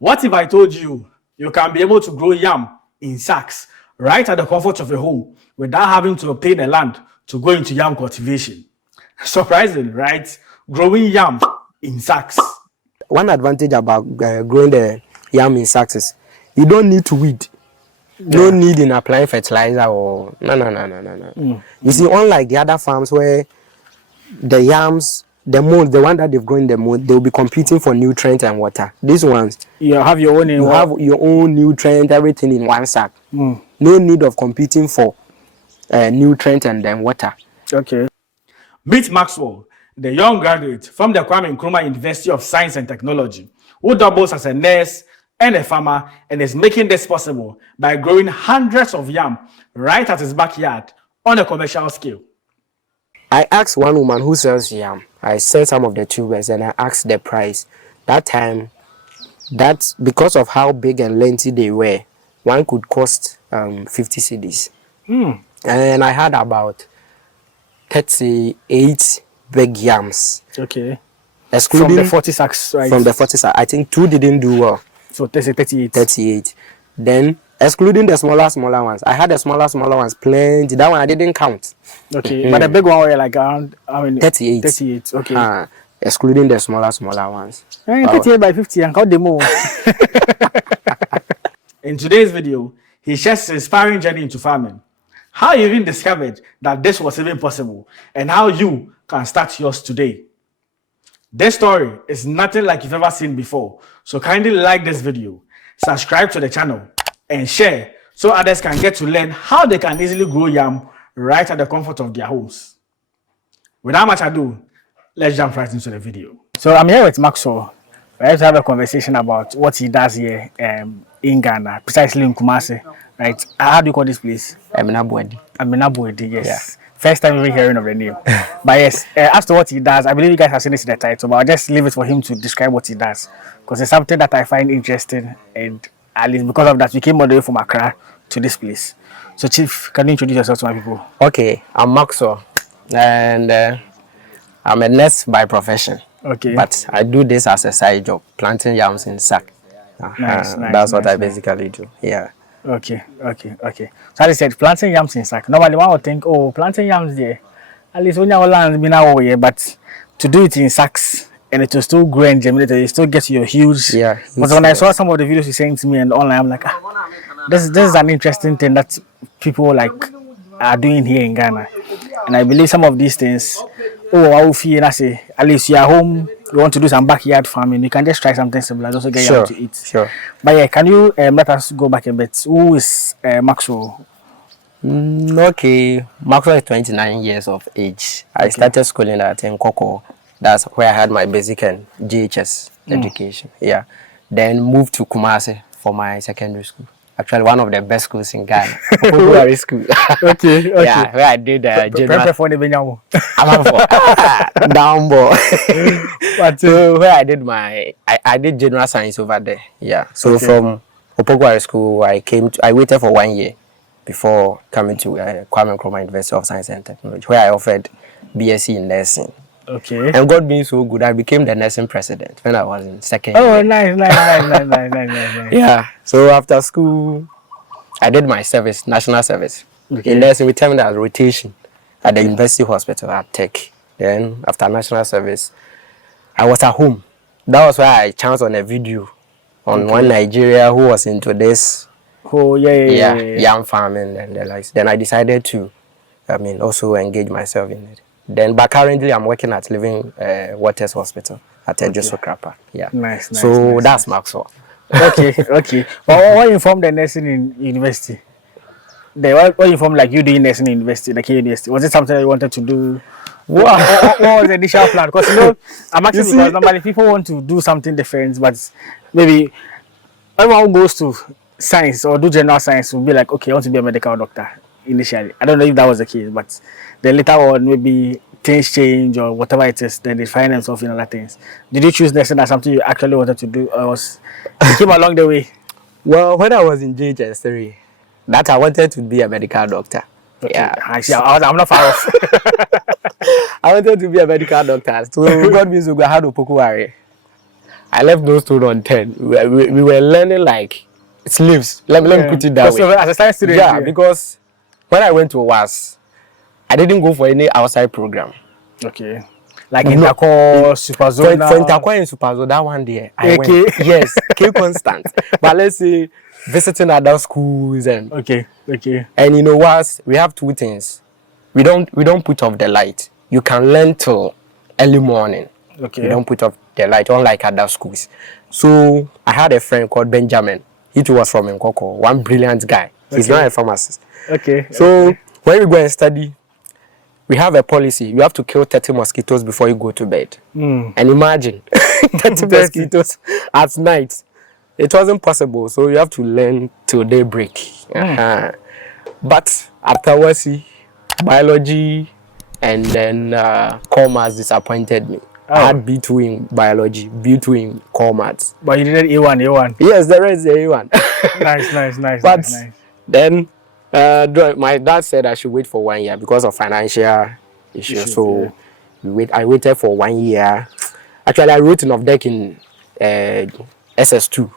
What if I told you you can be able to grow yam in sacks right at the comfort of your home without having to obtain a land to go into yam cultivation? Surprising, right? Growing yam in sacks. One advantage about growing the yam in sacks is you don't need to weed. No need in applying fertilizer or no. You see, unlike the other farms where the yams, the one that they've grown in the mold, they'll be competing for nutrient and water. These ones, you have your own nutrient, everything in one sack. No need of competing for nutrient and then water. Okay. Meet Maxwell, the young graduate from the Kwame Nkrumah University of Science and Technology, who doubles as a nurse and a farmer and is making this possible by growing hundreds of yam right at his backyard on a commercial scale. I asked one woman who sells yam. I sent some of the tubers and I asked the price. That time, that's because of how big and lengthy they were, one could cost 50 cedis. And I had about 38 big yams. Okay. Excluding from the 40 sacks, right? From the 40 sacks. I think 2 didn't do well. So 38. 38. Then, excluding the smaller ones. I had the smaller ones plenty. That one I didn't count. Okay. But the big one were like around, 38. 38, okay. Excluding the smaller ones. 38 by 50 and how they move. In today's video, he shares his inspiring journey into farming. How he even discovered that this was even possible and how you can start yours today. This story is nothing like you've ever seen before, so kindly like this video, subscribe to the channel, and share so others can get to learn how they can easily grow yam right at the comfort of their homes. Without much ado, let's jump right into the video. So I'm here with Maxwell. We're going to have a conversation about what he does here in Ghana, precisely in Kumasi. Right? How do you call this place? Agribusiness, yes. Yeah. First time even hearing of the name. But yes, as to what he does, I believe you guys have seen this in the title, but I'll just leave it for him to describe what he does. Because it's something that I find interesting, and at least because of that, we came all the way from Accra to this place. So Chief, can you introduce yourself to my people? Okay, I'm Maxwell, and I'm a nurse by profession. Okay. But I do this as a side job, planting yams in sack. That's what I basically do, yeah. Okay. So as I said, planting yams in sack. Normally one would think, oh, planting yams there, at least when your land be now here, but to do it in sacks and it will still grow and germinate, it still gets your huge. Yeah. But when I saw some of the videos you saying to me and online, I'm like, this is an interesting thing that people like are doing here in Ghana, and I believe some of these things. Oh, I will feel I say at least you are home. You want to do some backyard farming, you can just try something similar, also get you to eat. Sure. But yeah, can you let us go back a bit? Who is Maxwell? Okay, Maxwell is 29 years of age. I started schooling at Nkoko. That's where I had my basic and GHS education. Yeah. Then moved to Kumasi for my secondary school. Actually, one of the best schools in Ghana. Popular school. Okay. Yeah, where I did general. Down boy. But where I did I did general science over there. Yeah. So from Opoguari school, I waited for 1 year before coming to Kwame Nkrumah University of Science and Technology, where I offered BSc in nursing. Okay. And God being so good, I became the nursing president when I was in second year. Oh, nice. Yeah. So after school, I did my service, national service. Okay. In nursing, we termed it as rotation at the University Hospital at Tech. Then after national service, I was at home. That was why I chanced on a video on one Nigeria who was into this. Oh, yeah. Yam farming and the likes. Then I decided to, also engage myself in it. But currently I'm working at Living Waters Hospital at Ejoso Krapa. Yeah. Nice. So that's Maxwell. Okay. Well, what informed the nursing in university? What informed like you doing nursing in university, like university? Was it something that you wanted to do? What was the initial plan? Because I'm actually because normally people want to do something different, but maybe everyone who goes to science or do general science will be like, okay, I want to be a medical doctor initially. I don't know if that was the case, but then later on maybe things change or whatever it is, then they find themselves in other things. Did you choose nursing as something you actually wanted to do, or you came along the way? Well, when I was in JHS3, that I wanted to be a medical doctor. Okay. Yeah, I see. I'm not far off. I wanted to be a medical doctor. So God means we had Opokuwari. I left those two on 10. We were learning like slaves. Let me put it that way. So as a science student, Yeah, because when I went to WAS, I didn't go for any outside program. okay, like intercore, super For intercore and super that one day, I went. Yes, K constant. But let's say visiting other schools and okay. and you know what? We have two things. We don't put off the light. You can learn till early morning. Okay. We don't put off the light, unlike other schools. So I had a friend called Benjamin. He too was from Nkoko, one brilliant guy. He's not a pharmacist. Okay. So when we go and study, we have a policy. You have to kill 30 mosquitoes before you go to bed. And imagine 30 mosquitoes at night. It wasn't possible. So you have to learn till daybreak. But afterwards, biology and then commerce disappointed me. I had B2 in biology, B2 in commerce. But you didn't A1. Yes, the rest is A1. Nice. But nice. then my dad said I should wait for 1 year because of financial issues. So I waited for 1 year. Actually, I wrote enough deck in SS2,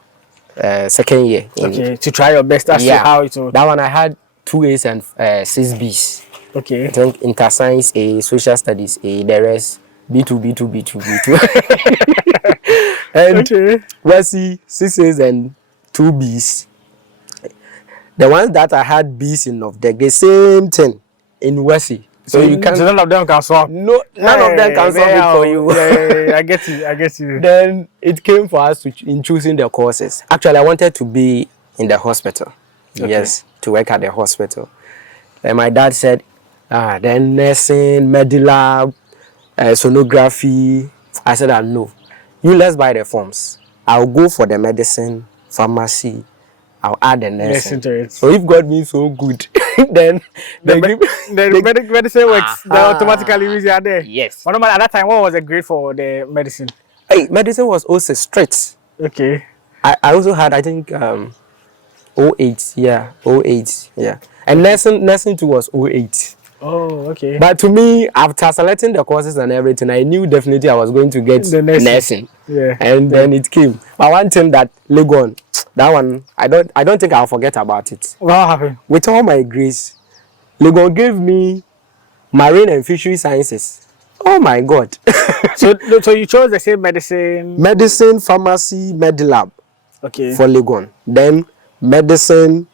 second year. Okay, to try your best. That's how it will. That one I had 2 A's and 6 B's. Okay. I think inter-science A, social studies A, the rest B2. And let's see, 6 A's and 2 B's. The ones that I had B's in of the same thing in Wesi. So you can. So none of them can swap. No, none of them can solve it for you. Yeah, I get you. Then it came for us in choosing the courses. Actually, I wanted to be in the hospital. Okay. Yes, to work at the hospital. And my dad said, then nursing, medilab, sonography. I said, no. You let's buy the forms. I'll go for the medicine, pharmacy. I'll add the nursing. To it. So if God means so good, then the medicine works. They automatically means you are there. Yes. But at that time, what was the grade for the medicine? Hey, medicine was also straight. Okay. I also had, I think, 08. Yeah, 08. Yeah. And nursing too was 08. Oh, okay. But to me, after selecting the courses and everything, I knew definitely I was going to get the nursing. Yeah. And then it came. But one thing that Legon, that one, I don't think I'll forget about it. What happened? With all my grace, Legon gave me marine and fishery sciences. Oh my God. so you chose the same medicine? Medicine, pharmacy, medilab. Okay. For Legon. Then medicine,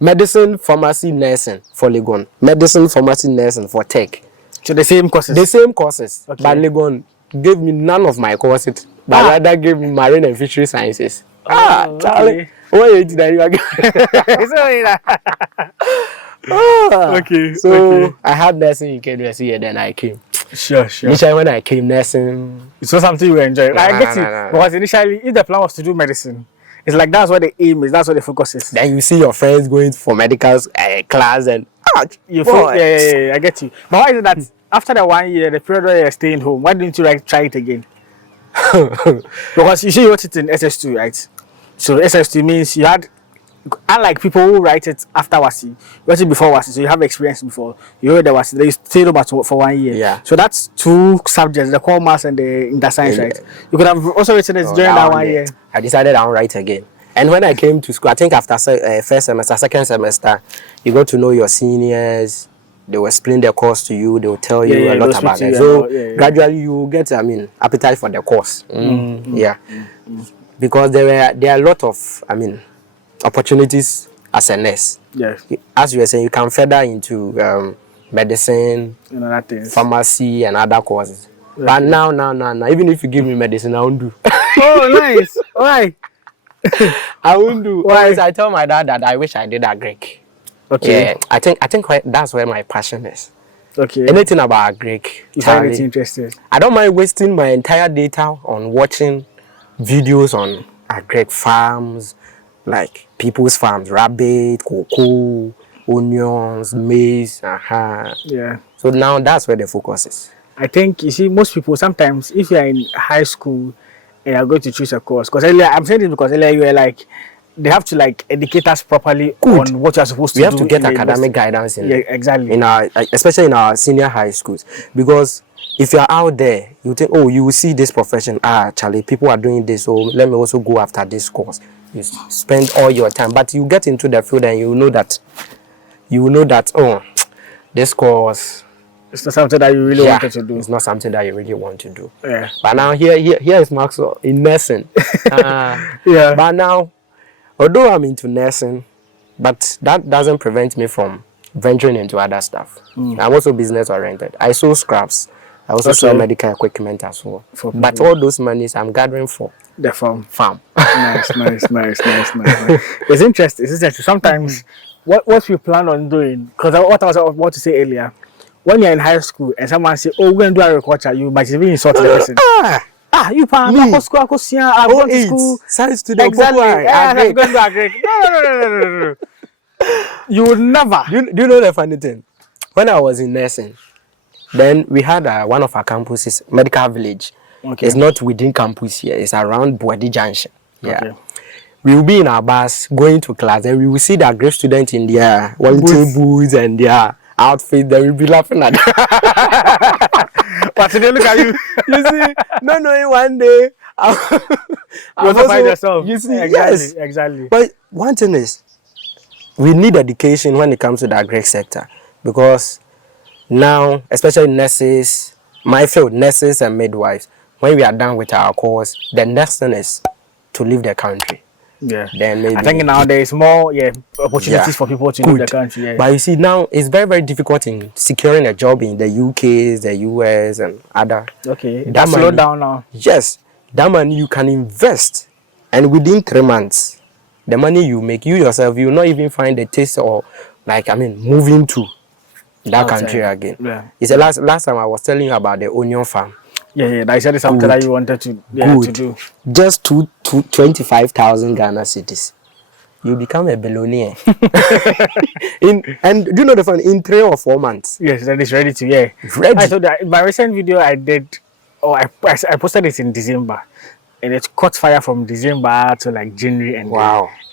medicine, pharmacy, nursing for Legon. Medicine, pharmacy, nursing for tech. So the same courses? The same courses. Okay. But Legon gave me none of my courses. But rather gave me marine and fishery sciences. Charlie. Okay. Okay. So I had nursing in KDSC and then I came. Sure. Initially when I came nursing. It was something you enjoy. I get it. Because initially, if the plan was to do medicine, it's like that's what the aim is, that's what the focus is. Then you see your friends going for medical class and I get you. But why is it that after the 1 year, the period where you're staying home, why didn't you try it again? Because you see you wrote it in SS2, right? So SS2 means you had, unlike people who write it after WASI, you wrote it before WASI, so you have experience before. You wrote the WASI, then you stayed over for 1 year. Yeah. So that's 2 subjects, the core maths and the inter-science, right? You could have also written it during that 1 year. I decided I'll write again. And when I came to school, I think after first semester, second semester, you got to know your seniors. They will explain the course to you. They will tell you a lot about it. So gradually you get, appetite for the course. Yeah. Because there are a lot of, opportunities as a nurse. Yes. As you were saying, you can further into medicine, pharmacy, and other courses. Okay. But now, even if you give me medicine, I won't do. Oh, nice. Why? I won't do. Why? I tell my dad that I wish I did Agric. Okay. Yeah, I think that's where my passion is. Okay. Anything about Agric. You find it interesting? I don't mind wasting my entire data on watching videos on Agric farms, like people's farms, rabbit, cocoa, onions, maize. Yeah. So now that's where the focus is. I think, you see, most people, sometimes, if you're in high school and you're going to choose a course, because earlier, I'm saying this because earlier you were like, they have to educate us properly on what you're supposed to do. We have to get academic guidance exactly. In our, especially in our senior high schools, because if you are out there, you think, oh, you will see this profession. Charlie, people are doing this, so let me also go after this course. You spend all your time, but you get into the field and you know that, oh, this course, It's not something that you really wanted to do. It's not something that you really want to do. Yeah. But now here is Maxwell in nursing. Yeah. But now, although I'm into nursing, but that doesn't prevent me from venturing into other stuff. I'm also business oriented. I sew scraps. I also sell medical equipment as well. But all those monies I'm gathering for the farm. Nice. It's interesting. Sometimes what we plan on doing, because what I was about to say earlier, when you're in high school and someone say, "Oh, we're going to do agriculture," you might even insult the person. You pan I go to school, science student. Exactly. I'm going to agree. No. You would never. Do you know the funny thing? When I was in nursing, then we had one of our campuses, medical village. Okay. It's not within campus here. It's around Boadi Junction. Yeah. Okay. We will be in our bus going to class, and we will see the great students in their Wellington boots and their outfit. Then we'll be laughing at them. But today, look at you. You see, no, one day I'll also find yourself. You see, exactly. But one thing is, we need education when it comes to the agri sector, because now, especially nurses, my field, nurses and midwives, when we are done with our course, the next thing is to leave the country. Yeah. Then maybe I think now there is more opportunities for people to leave the country. Yeah. But you see, now it's very, very difficult in securing a job in the UK, the US, and other. Okay. That slow down now. Yes. That money you can invest, and within 3 months, the money you make, you yourself, you will not even find the taste or, moving to that country again. Yeah. It's the last time I was telling you about the onion farm. Yeah. I said it's something that you wanted to do. Just 25,000 Ghana cedis. You become a billionaire. And do you know the fun? In 3 or 4 months. Yes, that is ready to. Yeah. Ready. I told that my recent video I did. I posted it in December. And it caught fire from December to January, and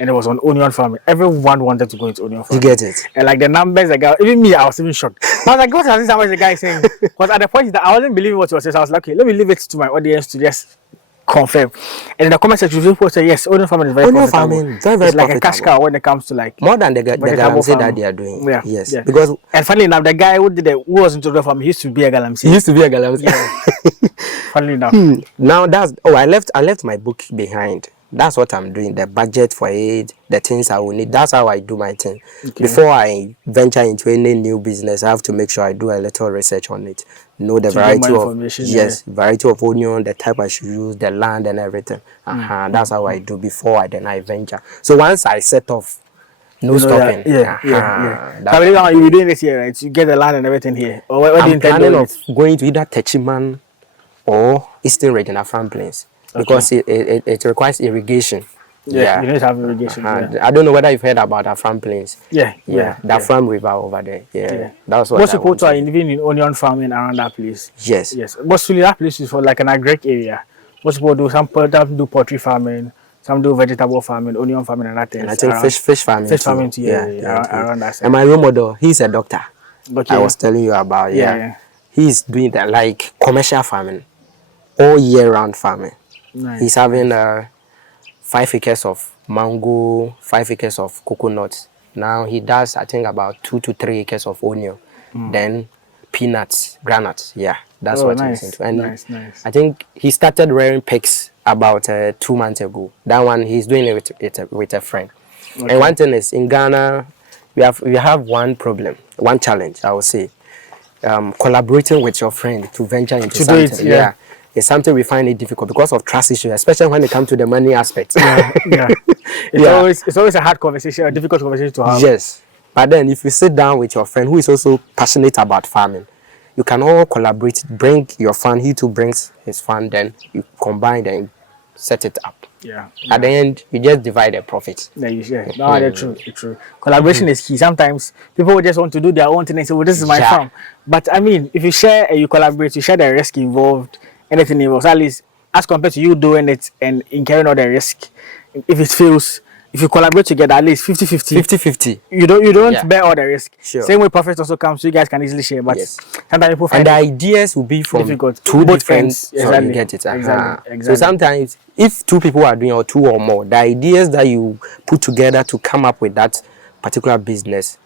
it was on onion farming. Everyone wanted to go into onion farming. You get it? And the numbers, even me, I was even shocked. I was like, what is the guy saying? Because at the point that I wasn't believing what he was saying, so I was like, okay, let me leave it to my audience to just confirm. And in the comment section, people say, yes, onion farming is very profitable. Onion farming, very, very it's like profitable. A cash cow when it comes to more than the galamsey that they are doing. Yeah. Yes. Yeah. Because and funny enough, the guy who was into the farm, he used to be a galamsey. Yeah. Funny enough. Now I left my book behind. That's what I'm doing. The budget for it, the things I will need. That's how I do my thing. Okay. Before I venture into any new business, I have to make sure I do a little research on it. Know the variety of variety of onion, the type I should use, the land and everything. That's how I do before I venture. So once I set off, no stopping. Yeah. So you're doing this here, right? You get the land and everything here. Or where do you intend planning of going to either Techiman or Eastern Regional Farm Plains, because it requires irrigation. Yeah, you need to have irrigation. I don't know whether you've heard about our farm plains. That farm river over there. That's what most people are living in onion farming around that place. Yes. Mostly that place is for an agric area. Most people do do poultry farming, some do vegetable farming, onion farming, and that. And I think fish farming. Fish farming too. Around that side. And my role model, he's a doctor. Okay. I was telling you about. He's doing that commercial farming, all year round farming. Nice. He's having 5 acres of mango, 5 acres of coconut. Now he does, I think, about 2 to 3 acres of onion. Then peanuts, granuts. Yeah, that's what he's into. And nice. I think he started rearing pigs about 2 months ago. That one, he's doing it with a friend. Okay. And one thing is, in Ghana, we have one problem, one challenge, I would say. Collaborating with your friend to venture into something. It's something we find it difficult because of trust issues, especially when it comes to the money aspect. It's always a hard conversation, a difficult conversation to have. Yes. But then if you sit down with your friend who is also passionate about farming, you can all collaborate, bring your fund, he too brings his fund, then you combine and set it up. At the end, you just divide the profit. That's true. Collaboration is key. Sometimes people just want to do their own thing and say, well, this is my farm. But I mean, if you share and you collaborate, you share the risk involved, anything involved, at least as compared to you doing it and incurring all the risk. If it fails, if you collaborate together, at least 50-50. 50-50. You don't Yeah. bear all the risk. Sure. Same way profit also comes, so you guys can easily share. But Yes. sometimes people And find the it ideas will be from difficult. two Both different. ends. So you Exactly. get it. Exactly. So sometimes, if two people are doing or two or more, the ideas that you put together to come up with that particular business,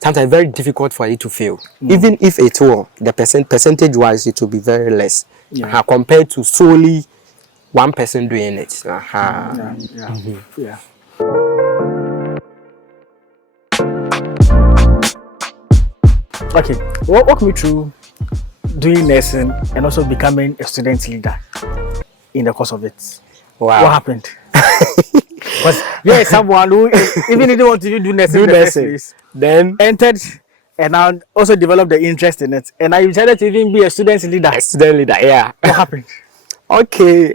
sometimes very difficult for it to fail. Even if it will, the percentage wise, it will be very less compared to solely one person doing it. Yeah. Okay, walk me through doing nursing and also becoming a student leader in the course of it. Wow. What happened? Because someone who even didn't want to do nursing in the first place, then entered and now also developed the interest in it. And now you decided to even be a student leader. Yeah. What happened? Okay,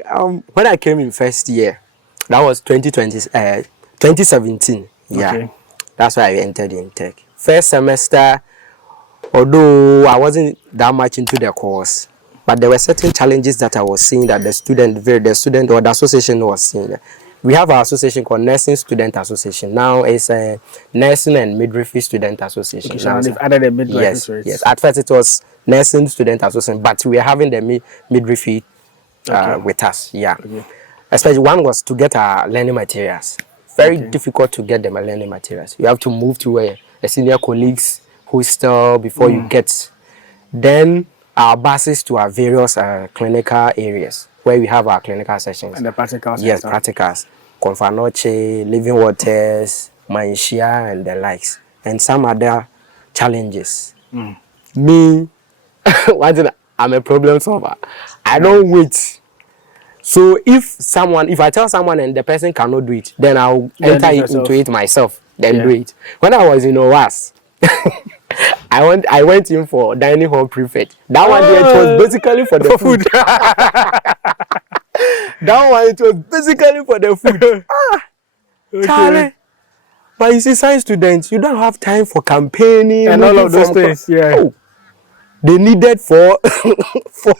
when I came in first year, that was 2017. Yeah, Okay. that's why I entered in tech. First semester, although I wasn't that much into the course, but there were certain challenges that I was seeing that the student or the association was seeing. We have our association called Nursing Student Association. Now it's a Nursing and Midwifery Student Association. Okay, so now they've added a midwifery. Yes. At first it was Nursing Student Association, but we are having the midwifery with us. Yeah. Okay. Especially one was to get our learning materials. Very difficult to get them learning materials. You have to move to a senior colleague's hostel before you get. Then our buses to our various clinical areas where we have our clinical sessions. And the practicals. Yes, practicals. Confanoche, living waters, Manshia, and the likes. And some other challenges. Me, I'm a problem solver. I don't wait. So if I tell someone and the person cannot do it, then I'll enter into it myself, then do it. When I was in OWAS, I went in for dining hall prefect. That one there, it was basically for the food. That one, it was basically for the food. Charlie. But you see, science students, you don't have time for campaigning and all of those things. Oh, they needed four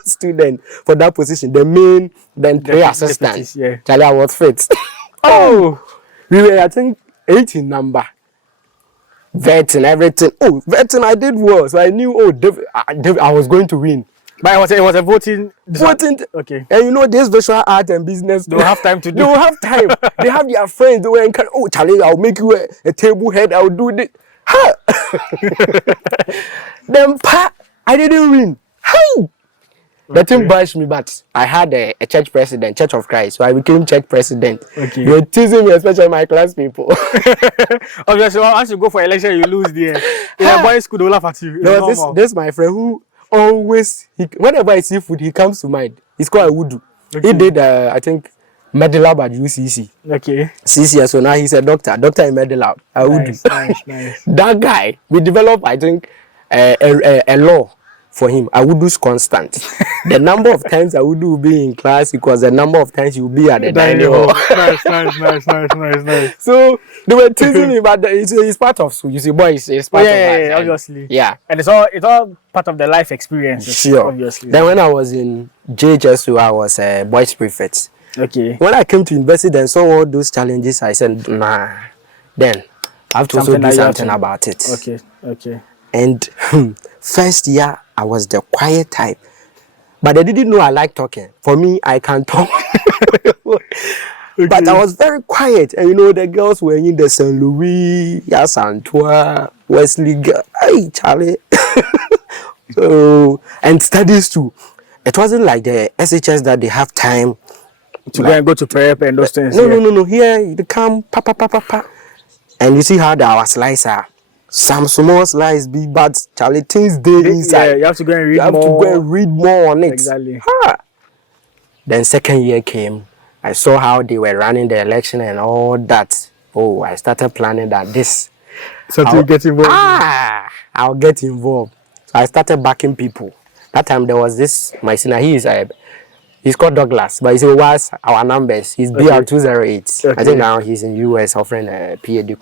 students for that position. The main, then three assistants. Charlie, I was fit. We were, I think, 18 number. Vetting, everything. Vetting, I did well. So I knew, I was going to win. But it was a voting. Okay. And you know, this visual art and business, they don't have time to do. They don't have time. They have their friends. They were encouraged. Charlie, I'll make you a table head. I'll do this. Then, I didn't win. Hi. The team bashed me, but I had a church president, Church of Christ, so I became church president. Okay. They were teasing me, especially my class people. Obviously, once you go for election, you lose there. In a boys' school, they laugh at you. This my friend who always, whenever I see food, he comes to mind. He's called Awudu. Okay. He did, I think, Medilab at UCC. Okay. CC, so now he's a doctor in Medilab. Awudu. Nice. That guy, we developed, I think, a law for him. Awudu's constant. The number of times Awudu will be in class equals the number of times he will be at the dining hall. Nice. So they were teasing me, but it's part of school. You see, boys, it's part of life. Obviously. Yeah. And it's all part of the life experience. Sure. Obviously. Then when I was in JHSU, I was a boys prefect. Okay. When I came to university and saw all those challenges, I said, nah. Then I have to also do something about it. Okay. And first year, I was the quiet type. But they didn't know I like talking. For me, I can talk. But I was very quiet. And you know, the girls were in the St. Louis, Yasantua, Wesley. Hey, Charlie. So, and studies too. It wasn't like the SHS that they have time to go to prep and those things. No. Here, they come, pa. And you see how our slides are. Some small slides be bad, Charlie, things they inside. Yeah, you have to go and read more. You have to go and read more on it. Exactly. Then second year came. I saw how they were running the election and all that. I started planning that this. So to get involved. I'll get involved. So I started backing people. That time there was this, my senior, he's called Douglas, but he said, what's our numbers? He's BR208. Okay. I think now he's in US offering a PhD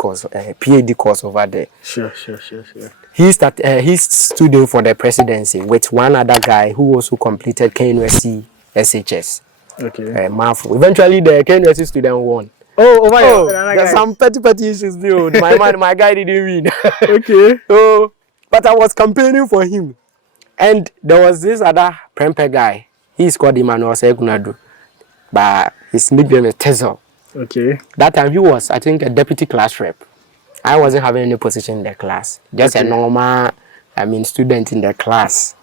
course over there. Sure. He's studying for the presidency with one other guy who also completed KNUST SHS. Okay. Eventually, the KNUST student won. Oh, over Oh, here. there's some petty issues there. My guy didn't win. Okay. So, but I was campaigning for him. And there was this other Prempe guy. He's called Emmanuel Segunadu. But his nickname is Tezel. Okay. That time he was, I think, a deputy class rep. I wasn't having any position in the class. Just Okay. a normal, student in the class.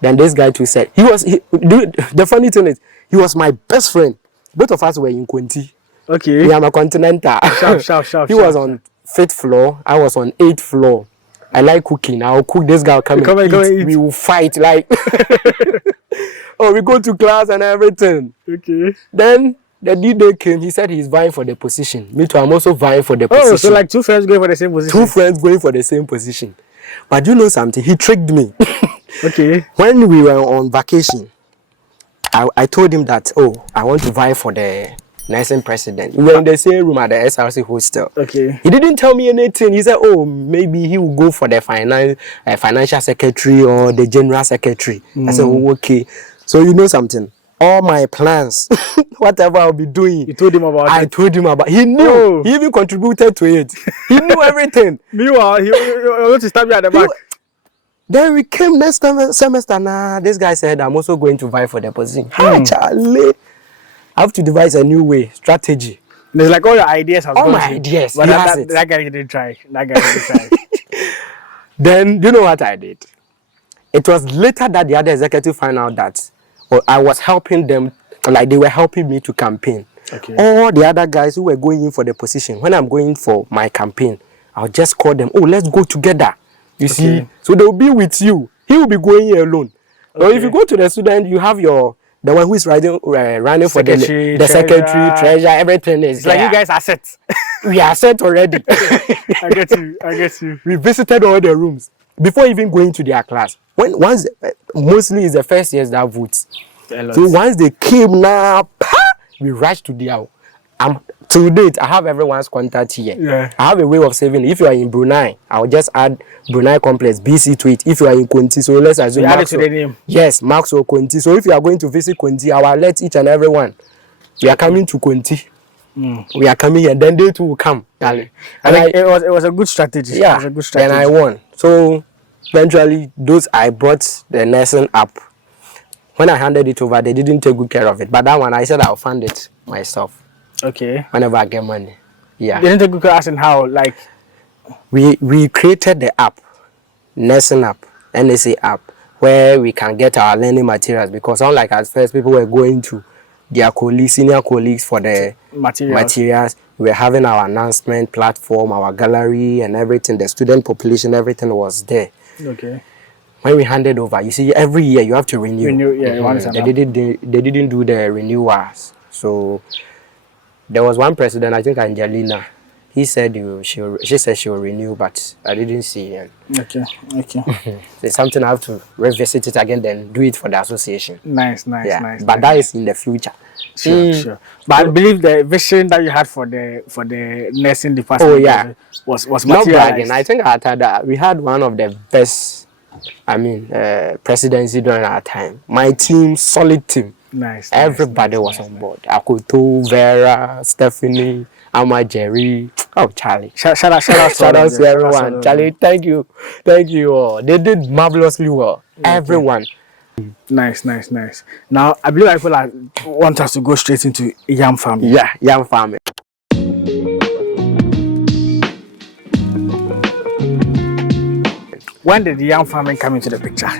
Then this guy too said, the funny thing is, he was my best friend. Both of us were in Kunti. Okay. We are a continental. Sharp. He was on 5th floor. I was on 8th floor. I like cooking. I'll cook. This guy will come and eat. We will fight like. Oh, we go to class and everything. Okay. Then the D-Day came. He said he's vying for the position. Me too. I'm also vying for the position. Oh, so like two friends going for the same position. Two friends going for the same position. But you know something? He tricked me. Okay. When we were on vacation, I told him that, oh, I want to vie for the nursing president. We were in the same room at the SRC hostel. Okay. He didn't tell me anything. He said, oh, maybe he will go for the financial secretary or the general secretary. I said, oh, okay. So you know something? All my plans, whatever I'll be doing. You told him about it? I told him about it. He knew. Oh. He even contributed to it. He knew everything. Meanwhile, he want to stab you at the back. Then we came next semester. Nah, this guy said, I'm also going to vie for the position. Hi, Charlie. I have to devise a new strategy. There's like all your ideas. All my ideas. But He has it. that guy didn't try. Then, you know what I did? It was later that the other executive found out that I was helping them, like they were helping me to campaign. Okay. All the other guys who were going in for the position, when I'm going for my campaign, I'll just call them, oh, let's go together. You see? So they'll be with you. He will be going here alone. Okay. Or if you go to the student, you have the one who is running for the secretary, treasurer, everything is like you guys are set. We are set already. I get you. We visited all the rooms before even going to their class. Mostly it's the first years that votes. So once they came now, we rushed to their. To date, I have everyone's contact here. Yeah. I have a way of saving. If you are in Brunei, I'll just add Brunei Complex BC to it. If you are in Kunti, so let's assume add it to the name. Yes, Maxwell Kunti. So if you are going to visit Kunti, I will let each and everyone. We are coming to Kunti. We are coming here. Then they too will come. I think it was a good strategy. Yeah. It was a good strategy. And I won. So eventually, I brought the nursing up. When I handed it over, they didn't take good care of it. But that one, I said I'll fund it myself. Okay. Whenever I get money. Yeah. They didn't take good care as in how? Like we created the app, nursing app, NSA app, where we can get our learning materials, because unlike at first people were going to their colleagues, senior colleagues for the materials. We were having our announcement platform, our gallery and everything, the student population, everything was there. Okay. When we handed over, you see, every year you have to renew. Yeah, they didn't do the renewals. So there was one president, I think Angelina. He said she said she will renew, but I didn't see it. Okay. It's something I have to revisit it again, then do it for the association. Nice. But that is in the future. Sure. But I believe the vision that you had for the nursing department was not bragging. I think we had one of the best presidency during our time. My team, solid team. Nice. Everybody was on board. Akoto, Vera, Stephanie, Ama, Jerry. Oh, Charlie. Shout out to everyone. Charlie, thank you all. They did marvelously well. Okay. Everyone. Nice. Now, I believe people want us to go straight into yam farming. Yeah, yam farming. When did yam farming come into the picture?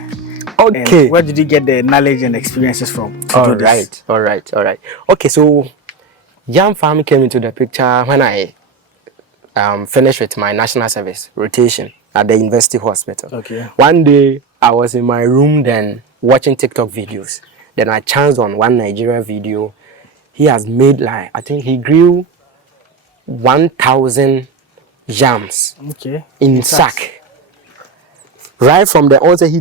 Okay. And where did you get the knowledge and experiences from? All right. Okay, so yam farming came into the picture when I finished with my national service rotation at the university hospital. Okay. One day I was in my room then watching TikTok videos. Then I chanced on one Nigeria video. He has made I think he grew 1,000 yams in sack. Right from the onset, he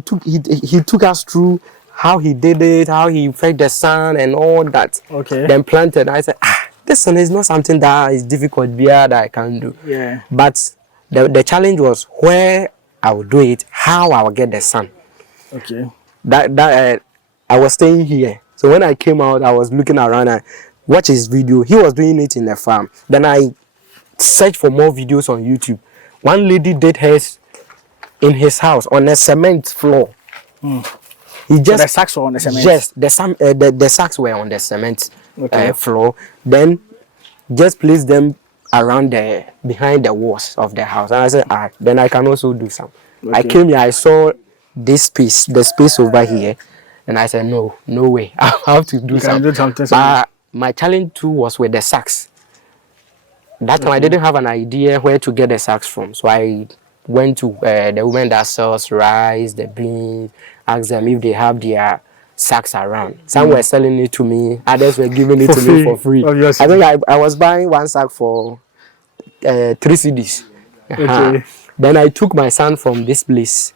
took us through how he did it, how he fed the sun and all that. Okay. Then planted. I said, this one is not something that is difficult that I can do. Yeah. But the challenge was where I would do it, how I would get the sun. Okay. That I was staying here. So when I came out, I was looking around and watch his video. He was doing it in the farm. Then I searched for more videos on YouTube. One lady did hers in his house on a cement floor. He just the sacks were on the cement. Yes, the sacks were on the cement floor. Then just place them around behind the walls of the house. And I said, then I can also do some. Okay. I came here, I saw this space, the space over here, and I said, no way, I have to do something. But my challenge too was with the sacks. That time I didn't have an idea where to get the sacks from, so I went to the woman that sells rice, the beans, asked them if they have their sacks around. Some were selling it to me, others were giving it to me for free. Obviously. I think I was buying one sack for 3 cedis. Okay. Then I took my son from this place.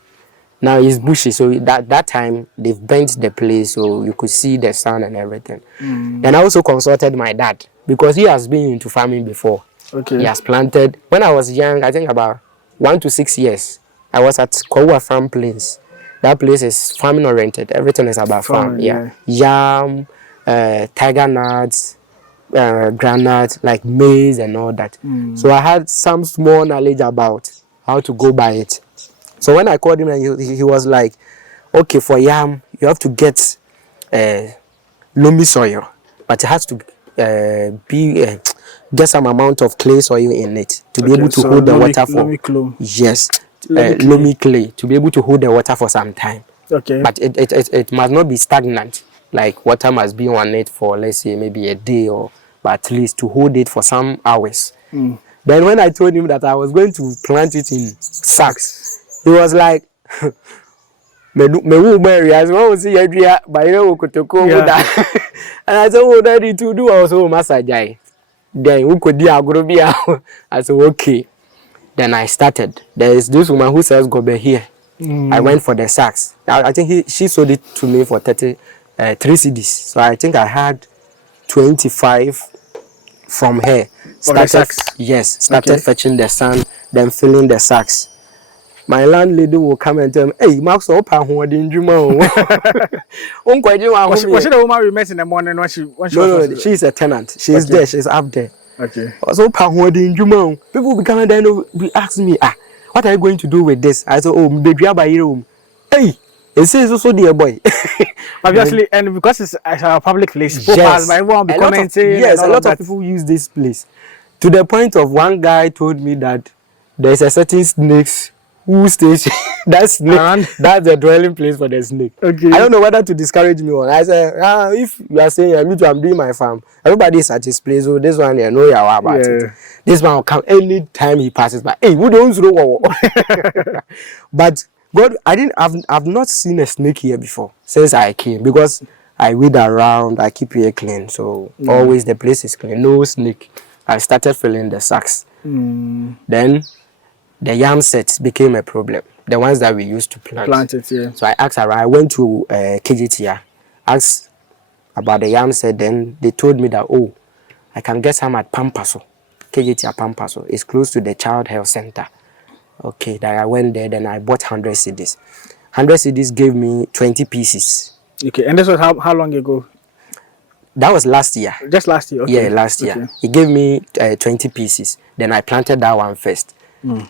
Now it's bushy, so that time they've bent the place so you could see the sun and everything. Then I also consulted my dad because he has been into farming before. Okay. He has planted. When I was young, I think about 1 to 6 years, I was at Kowa Farm Plains. That place is farming oriented. Everything is about farm. Yeah. Yam, tiger nuts, groundnuts, like maize and all that. So I had some small knowledge about how to go by it. So when I called him, and he was like, okay, for yam, you have to get loamy soil, but it has to get some amount of clay soil in it to be able to hold the water for. Loamy clay to be able to hold the water for some time. Okay. But it must not be stagnant. Like water must be on it for, let's say, maybe a day but at least to hold it for some hours. Then when I told him that I was going to plant it in sacks, he was like, and I said, oh, daddy, to do also massage. Then we could do Agribia. I said, okay. Then I started. There is this woman who sells gobe here. I went for the sacks. I think she sold it to me for 3 cedis. So I think I had 25 from her. Started fetching the sand, then filling the sacks. My landlady will come and tell me, hey, Maxwell, was she the woman we met in the morning when she No, she's a tenant. She's there. She's up there. Okay. So people will come and then be asking me, what are you going to do with this? I said, oh, baby, hey, it says also dear boy. Obviously, and because it's a public place, everyone be commenting. Yes, a lot of people use this place. To the point of one guy told me that there's a certain snakes who stays that snake, that's the dwelling place for the snake. Okay. I don't know whether to discourage me or I said, if you are saying I'm doing my farm, everybody is at his place, so this one you know about it. This one will come anytime he passes by. Hey, we don't know. But God, I've not seen a snake here before since I came because I weed around, I keep here clean, so always the place is clean. No snake. I started filling the sacks. Then the yam sets became a problem. The ones that we used to plant it, yeah. So I asked around. I went to KGTR, asked about the yam set. Then they told me that, oh, I can get some at Pampaso. KGTR Pampaso. It's close to the Child Health Center. Okay, then I went there. Then I bought 100 CDs. 100 CDs gave me 20 pieces. Okay, and this was how long ago? That was last year. Just last year? Okay. Yeah, last year. Okay. He gave me 20 pieces. Then I planted that one first.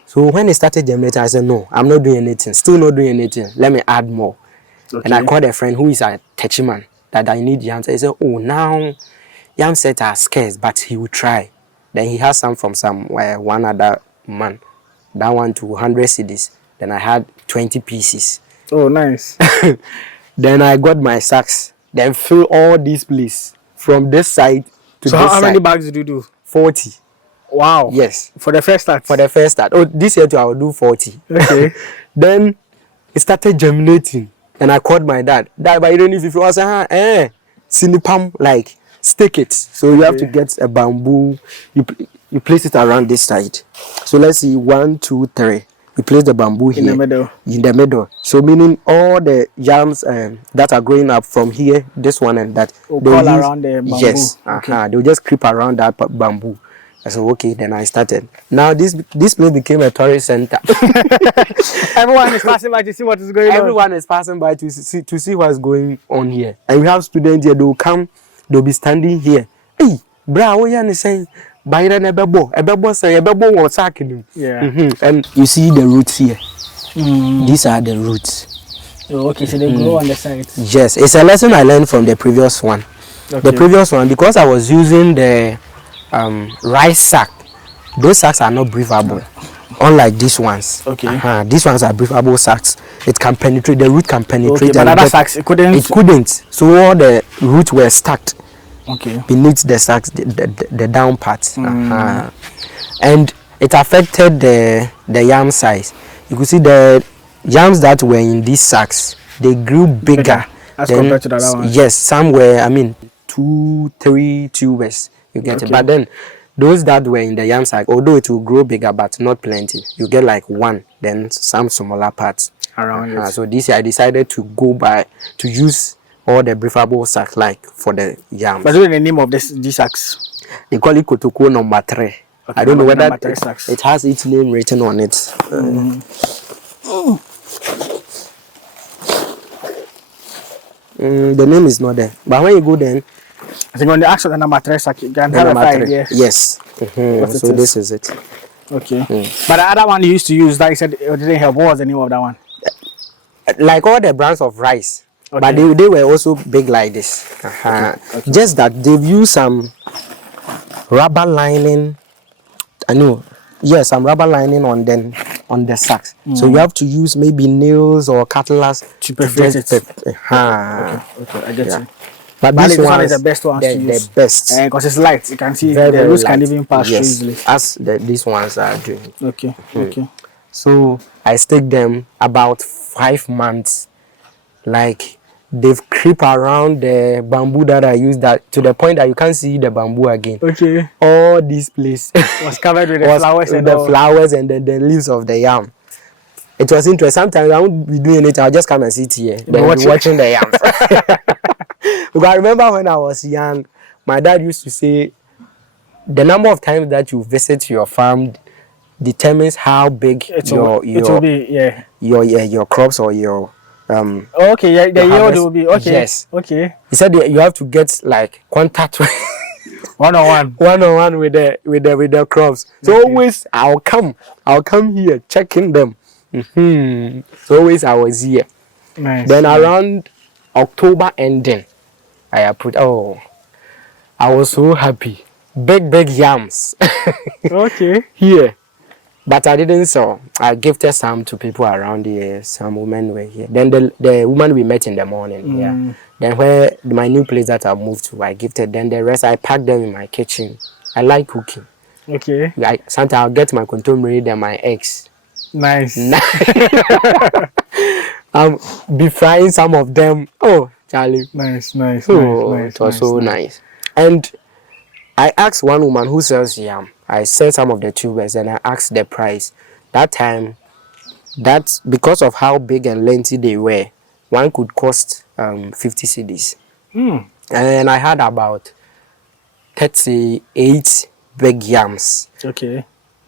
So when it started germinating, I said, no, I'm not doing anything. Still not doing anything. Let me add more. Okay. And I called a friend who is a Techiman that I need yams. He said, oh, now yam sets are scarce, but he will try. Then he has some from one other man. That one to 100 CDs. Then I had 20 pieces. Oh, nice. Then I got my sacks. Then fill all these places from this side to this side. So how many bags did you do? 40. Wow. Yes. For the first start? For the first start. Oh, this year too, I will do 40. Okay. Then it started germinating. And I called my dad. Dad, but you don't need if you want to say, sinipam, like, stick it. So you have to get a bamboo. You place it around this side. So let's see, 1, 2, 3. You place the bamboo here. In the middle. So meaning all the yams that are growing up from here, this one and that. All around the bamboo. Yes. Okay. They'll just creep around that bamboo. I said, okay, then I started. Now this place became a tourist center. Everyone is passing by to see what is going on. Everyone is passing by to see what's going on here. And we have students here, they'll come, they'll be standing here hey, bra, what you saying? Buy the ebebo say ebebo was sacking. Yeah. And you see the roots here. These are the roots. Oh, okay, so they grow on the sides. Yes, it's a lesson I learned from the previous one. Okay. The previous one, because I was using the rice sack, those sacks are not breathable, unlike these ones. Okay. These ones are breathable sacks. It can penetrate, the root can penetrate. Okay, but other sacks, it couldn't. It couldn't. So all the roots were stacked beneath the sacks, the down part. And it affected the yam size. You could see the yams that were in these sacks, they grew bigger as compared to the other ones. Yes, some were, I mean, 2, 3 tubers. You get it. But then those that were in the yam sack, although it will grow bigger but not plenty, you get like one, then some smaller parts around it. So this year I decided to to use all the breathable sacks like for the yams. But what is the name of these sacks? They call it Kotoko number 3. Okay, I don't know whether it has its name written on it. The name is not there. But when you go then, I think on the actual number 3 sack, you can have a idea. Yes. So this is it. Okay. But the other one you used to use that you said it didn't help. What was the name of that one? Like all the brands of rice. But they were also big like this. Just that they've used some rubber lining. I know. Yes, some rubber lining on the sacks. So you have to use maybe nails or cutlass to perforate it. Okay, I get you. But this one is the best one to use. The best. Because it's light. You can see the roots can even pass through easily. As these ones are doing. Okay. So I stick them about 5 months. Like they've creep around the bamboo that I used, that to the point that you can't see the bamboo again. Okay. All this place was covered with the flowers and the flowers and the leaves of the yam. It was interesting. Sometimes I won't be doing it. I'll just come and sit here, then watching the yams. Because I remember when I was young, my dad used to say, the number of times that you visit your farm determines how big your crops or your the yield will be okay. Yes. Okay. He said you have to get like contact one-on-one with the crops. So always I'll come here checking them. So always I was here. Nice. Then around October ending, I was so happy. Big yams. Okay. Here. But I didn't sell. I gifted some to people around here. Some women were here. Then the woman we met in the morning. Yeah. Then where my new place that I moved to, I gifted. Then the rest I packed them in my kitchen. I like cooking. Okay. Sometimes I'll get my contomere and my eggs. Nice. Be frying some of them. Oh, Charlie. Nice. It was so nice. And I asked one woman who sells yam. I said some of the tubers and I asked the price. That time, that's because of how big and lengthy they were, one could cost 50 cedis. And I had about 38 big yams. Okay.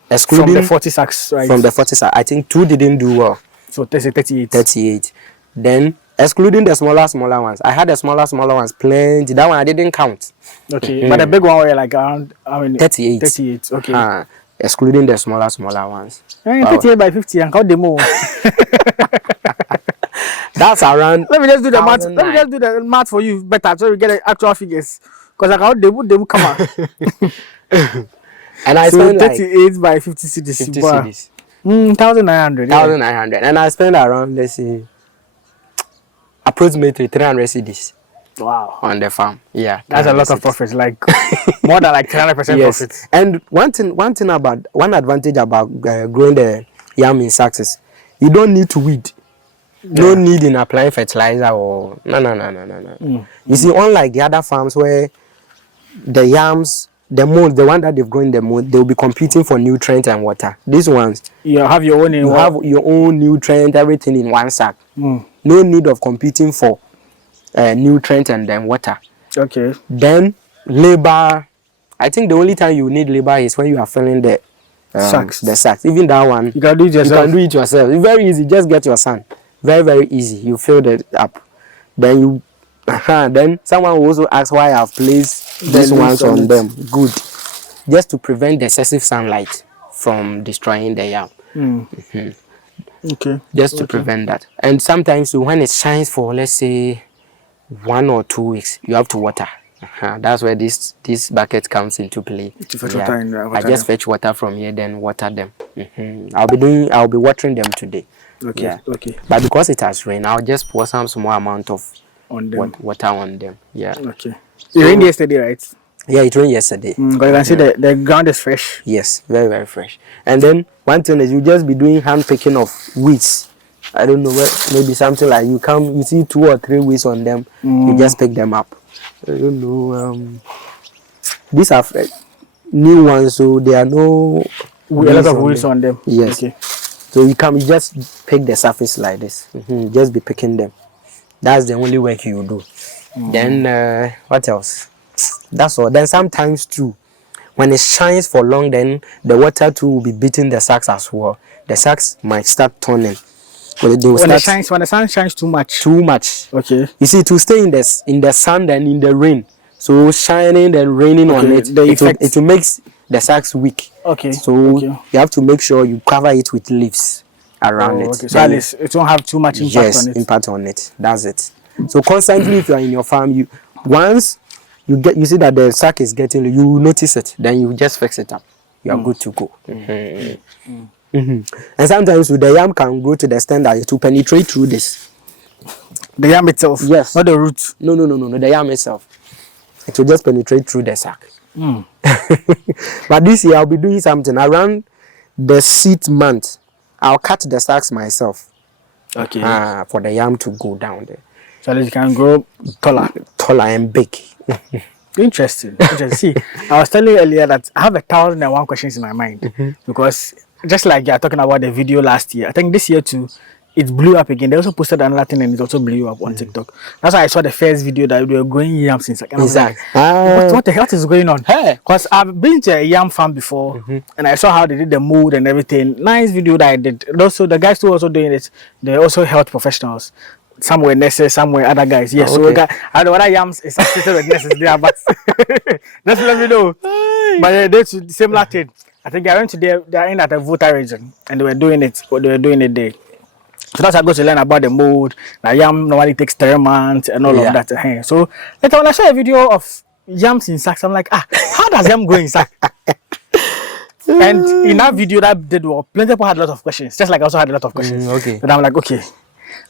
Excluding from the 40 sacks, right? From the 40 sacks. I think 2 didn't do well. So 38. 38. Then excluding the smaller ones. I had the smaller ones plenty. That one I didn't count. Okay. But the big one were like around 38. 38. Okay. Excluding the smaller ones. 38 by 50 and count them all. That's around. Let me just do the math. Let me just do the math for you better so we get the actual figures. Because I count them come out. And I spent 38 by 50 cedis. 50 cedis. 1,900. 1,900. And I spent around, let's say, approximately 300 cedis. Wow. On the farm. Yeah. That's a lot of profits, like more than like 300% yes. profit. And one advantage about growing the yam in sacks is you don't need to weed. No need in applying fertilizer or no. You see, unlike the other farms where the yams, the one that they've grown in the mold, they'll be competing for nutrient and water. These ones, you have your own nutrient, everything in one sack. No need of competing for nutrient and then water. Okay. Then labor, I think the only time you need labor is when you are filling the sacks. The sacks. Even that one, you can do it yourself. You can do it yourself. It's very easy. Just get your sand. Very, very easy. You fill it up. Then then someone will also ask why I've placed these leaves ones on it. them, good, just to prevent the excessive sunlight from destroying the yam. Okay. Just to prevent that. And sometimes when it shines for, let's say, 1 or 2 weeks, you have to water. That's where this bucket comes into play. To fetch water and I just fetch water from here, then water them. I'll be watering them today. Okay. Yeah. Okay. But because it has rained, I'll just pour some small amount of On them. water on them. Yeah. Okay. It rained yesterday, right? Yeah, it rained yesterday. Because you can see the ground is fresh. Yes, very, very fresh. And then one thing is you just be doing hand picking of weeds. I don't know, maybe something like you see 2 or 3 weeds on them, you just pick them up. I don't know. These are new ones, so there are no A lot of weeds on them. Yes. Okay. So you just pick the surface like this. Just be picking them. That's the only work you do. Then what else? That's all. Then sometimes too, when it shines for long, then the water too will be beating the sacks as well. The sacks might start turning. When the sun shines too much. Too much. Okay. You see, to stay in the sun and in the rain. So shining and raining on it, it will make the sacks weak. Okay. So you have to make sure you cover it with leaves around it. Okay. So at least it won't have too much impact on it. Yes, impact on it. That's it. So constantly, if you are in your farm, once you see that the sack is getting, you notice it, then you just fix it up. You are good to go. And sometimes the yam can grow to the extent that it will penetrate through this. The yam itself? Yes. Not the roots? No. The yam itself. It will just penetrate through the sack. But this year I'll be doing something around the seed month. I'll cut the sacks myself. Okay. For the yam to go down there. So that it can grow taller and big. Interesting. See, I was telling you earlier that I have 1,001 questions in my mind because just like you are talking about the video last year, I think this year too, it blew up again. They also posted another thing and it also blew up on TikTok. That's why I saw the first video that they were growing yams inside. And I was like, what the hell is going on? Because I've been to a yam farm before and I saw how they did the mold and everything. Nice video that I did. And also, the guys who were also doing it, they're also health professionals. Some were nurses, some were other guys. Yes, so I don't know whether yams is associated with nurses there, but just let me know. But they do the same thing. I think I went to they are in at a Volta region and they were doing it there. So that's how I go to learn about the mold. Now yam normally takes 3 months and all of that. So later when I saw a video of yams in sacks, I'm like, how does yam grow in sack? And in that video that did well, plenty of people had a lot of questions. Just like I also had a lot of questions. But I'm like, okay,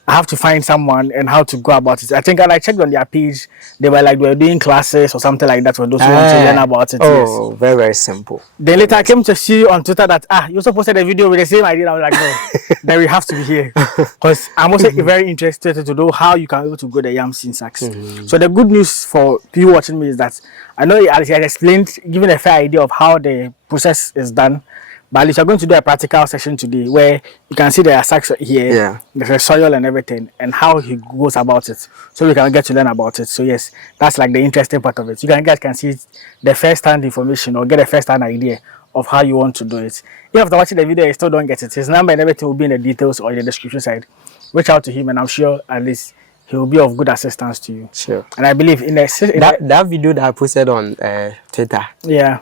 I have to find someone and how to go about it. I think I checked on their page. They were doing classes or something like that for those who want to learn about it. Oh, yes. Very, very simple. Then later I came to see on Twitter that you also posted a video with the same idea. I was like, no, then we have to be here because I'm also very interested to know how you can be able to grow the yams in sacks. So the good news for people watching me is that I know I explained, given a fair idea of how the process is done. But at least you're going to do a practical session today where you can see there are sacks here, there's soil and everything, and how he goes about it. So we can get to learn about it. So yes, that's like the interesting part of it. You guys can see the first-hand information or get a first-hand idea of how you want to do it. If after watching the video you still don't get it, his number and everything will be in the details or in the description side. Reach out to him and I'm sure at least he will be of good assistance to you. Sure. And I believe in that video that I posted on Twitter, I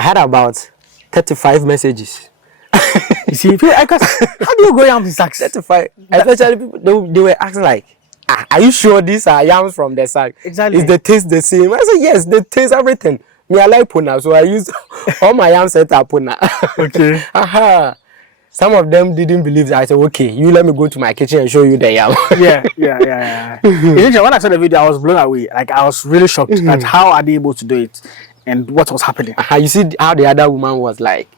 had about 35 messages. You see, how do you go yams in sacks? 35. Especially people, they were asking like, are you sure these are yams from the sack? Exactly. Is the taste the same? I said, yes, they taste everything. Me, I like puna, so I use all my yams set up puna. Okay. Some of them didn't believe that. I said, okay, you let me go to my kitchen and show you the yam. Yeah. When I saw the video, I was blown away. Like, I was really shocked at how are they able to do it and what was happening. You see how the other woman was like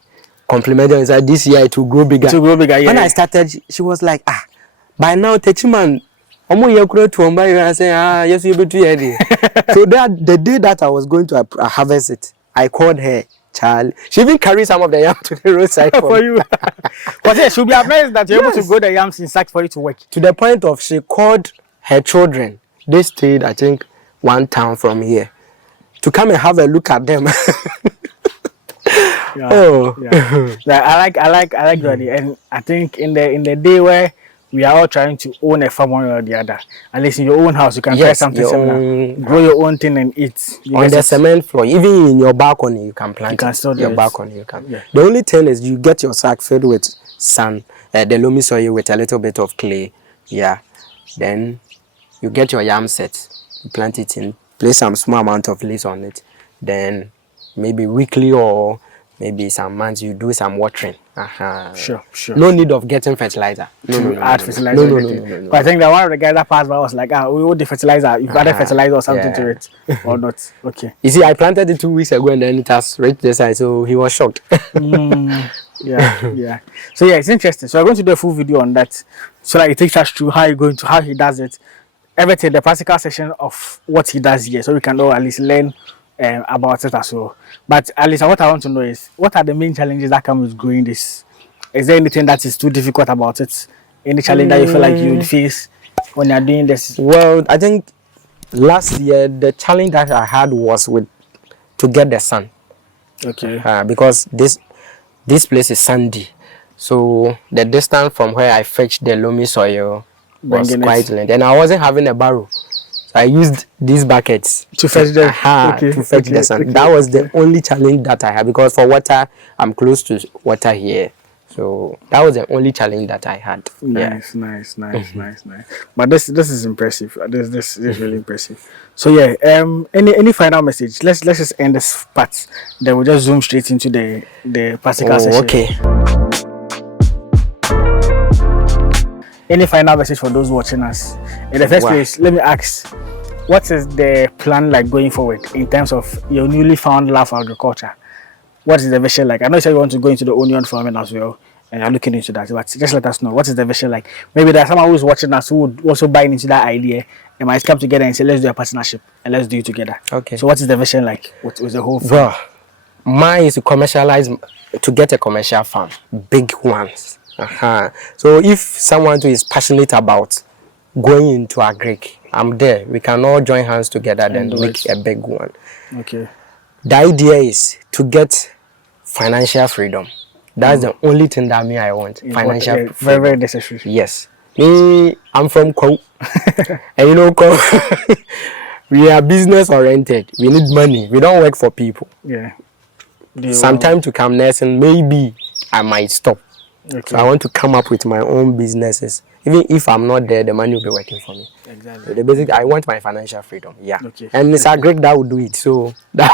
complimenting and said, this year it will grow bigger. When I started, she was like, by now, Techiman, I said, yes, you'll be too ready. So the day that I was going to harvest it, I called her. Charlie. She even carried some of the yams to the roadside for you. But yeah, she'll be amazed that you're able to grow the yams in sacks for you to work. To the point of she called her children. They stayed, I think, 1 town from here to come and have a look at them. I like Johnny, and I think in the day where we are all trying to own a farm one or the other. At least in your own house, you can try Yes, something your similar. own Grow your own thing and eat. You on get the it? cement floor, even in your balcony, you can plant You can it. still do Your it. balcony, you can. Yeah. The only thing is you get your sack filled with sand, the loamy soil with a little bit of clay. Yeah. Then you get your yam set, you plant it in, place some small amount of leaves on it. Then maybe weekly or maybe some months you do some watering. Sure. No need of getting fertilizer. To add fertilizer. No. But I think that one of the guys that passed by was like, we want the fertilizer. You've added fertilizer or something to it, or not? Okay. You see, I planted it 2 weeks ago and then it has reached the side, so he was shocked. Yeah. So yeah, it's interesting. So I'm going to do a full video on that, so that it takes us through how he does it, everything, the practical section of what he does here, so we can all at least learn about it as well. But at least what I want to know is, what are the main challenges that come with growing this? Is there anything that is too difficult about it? Any challenge that you feel like you would face when you're doing this? Well, I think last year the challenge that I had was to get the sun. Okay. Because this place is sandy, so the distance from where I fetched the loamy soil was quite lengthy, and I wasn't having a barrow, so I used these buckets to fetch the the sun. That was the only challenge that I had, because for water I'm close to water here, so that was the only challenge that I had. Nice. But this is impressive. This is really impressive. So yeah, any final message? Let's just end this part. Then we'll just zoom straight into the practical session. Okay. Any final message for those watching us? In the first place, let me ask, what is the plan like going forward in terms of your newly found love for agriculture? What is the vision like? I know you said you want to go into the onion farming as well, and you're looking into that, but just let us know, what is the vision like? Maybe there's someone who's watching us who would also buy into that idea and might come together and say, let's do a partnership and let's do it together. Okay. So what is the vision like with the whole farm? Well, mine is to get a commercial farm, big ones. So if someone who is passionate about going into agric, I'm there. We can all join hands together and make a big one. Okay. The idea is to get financial freedom. That's the only thing that I want. Financial freedom. Very, very necessary. Yes. Me, I'm from Ko. And you know, Ko, we are business oriented. We need money. We don't work for people. Yeah. Sometime to come next, and maybe I might stop. Okay. So I want to come up with my own businesses. Even if I'm not there, the money will be working for me. Exactly. So the basic, I want my financial freedom. Yeah. Okay. And it's agric that will do it. So that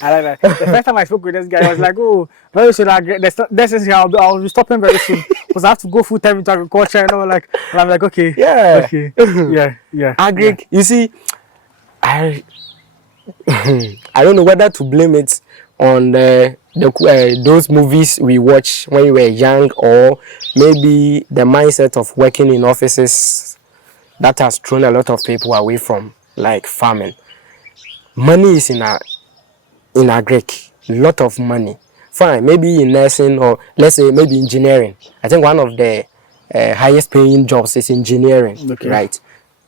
I like that. The first time I spoke with this guy, I was like, oh, very soon this is how I'll be stopping very soon because I have to go full time into agriculture. And I'm like, okay. Yeah. Okay. Yeah. Agric, you see, I don't know whether to blame it on those movies we watch when we were young, or maybe the mindset of working in offices that has thrown a lot of people away from like farming. Money is in agric, lot of money. Fine, maybe in nursing, or let's say maybe engineering. I think one of the highest paying jobs is engineering, right?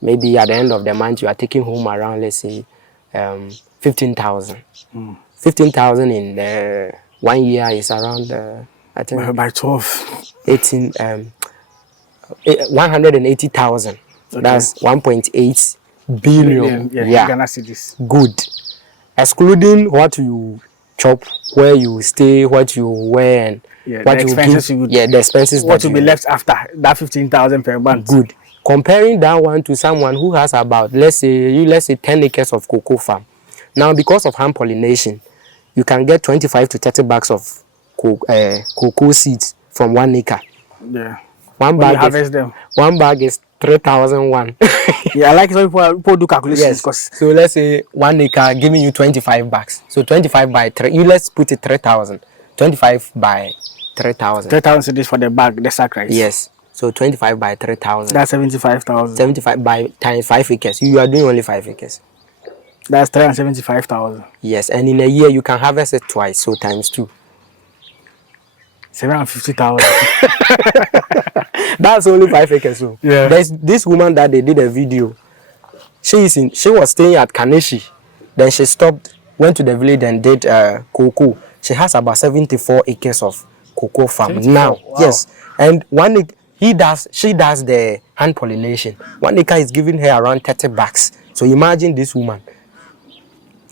Maybe at the end of the month you are taking home around, let's say 15,000. 15,000 in 1 year is around I think by 12 18 180,000. That's 1.8 billion. Yeah. Ghana cedis. Good. Excluding what you chop, where you stay, what you wear, and what the expenses you would, the expenses what will be left after that 15,000 per month. Good. Comparing that one to someone who has about let's say 10 acres of cocoa farm. Now, because of hand pollination, you can get 25 to 30 bags of cocoa seeds from 1 acre. Yeah. One bag is 3,001. Yeah, I like it when people do calculations. Yes. So let's say 1 acre giving you 25 bags. So 25 by 3. Let's put it 3,000. 25 by 3,000. 3,000 is for the bag, the sack rice. Yes. So 25 by 3,000. That's 75,000. 75 by times 5 acres. You are doing only 5 acres. That's 375,000. Yes, and in a year you can harvest it twice, so times 2. 750,000. That's only 5 acres. So yeah. There's this woman that they did a video. She was staying at Kaneshi. Then she stopped, went to the village and did cocoa. She has about 74 acres of cocoa farm now. Wow. Yes, and she does the hand pollination. 1 acre is giving her around 30 bucks. So imagine this woman.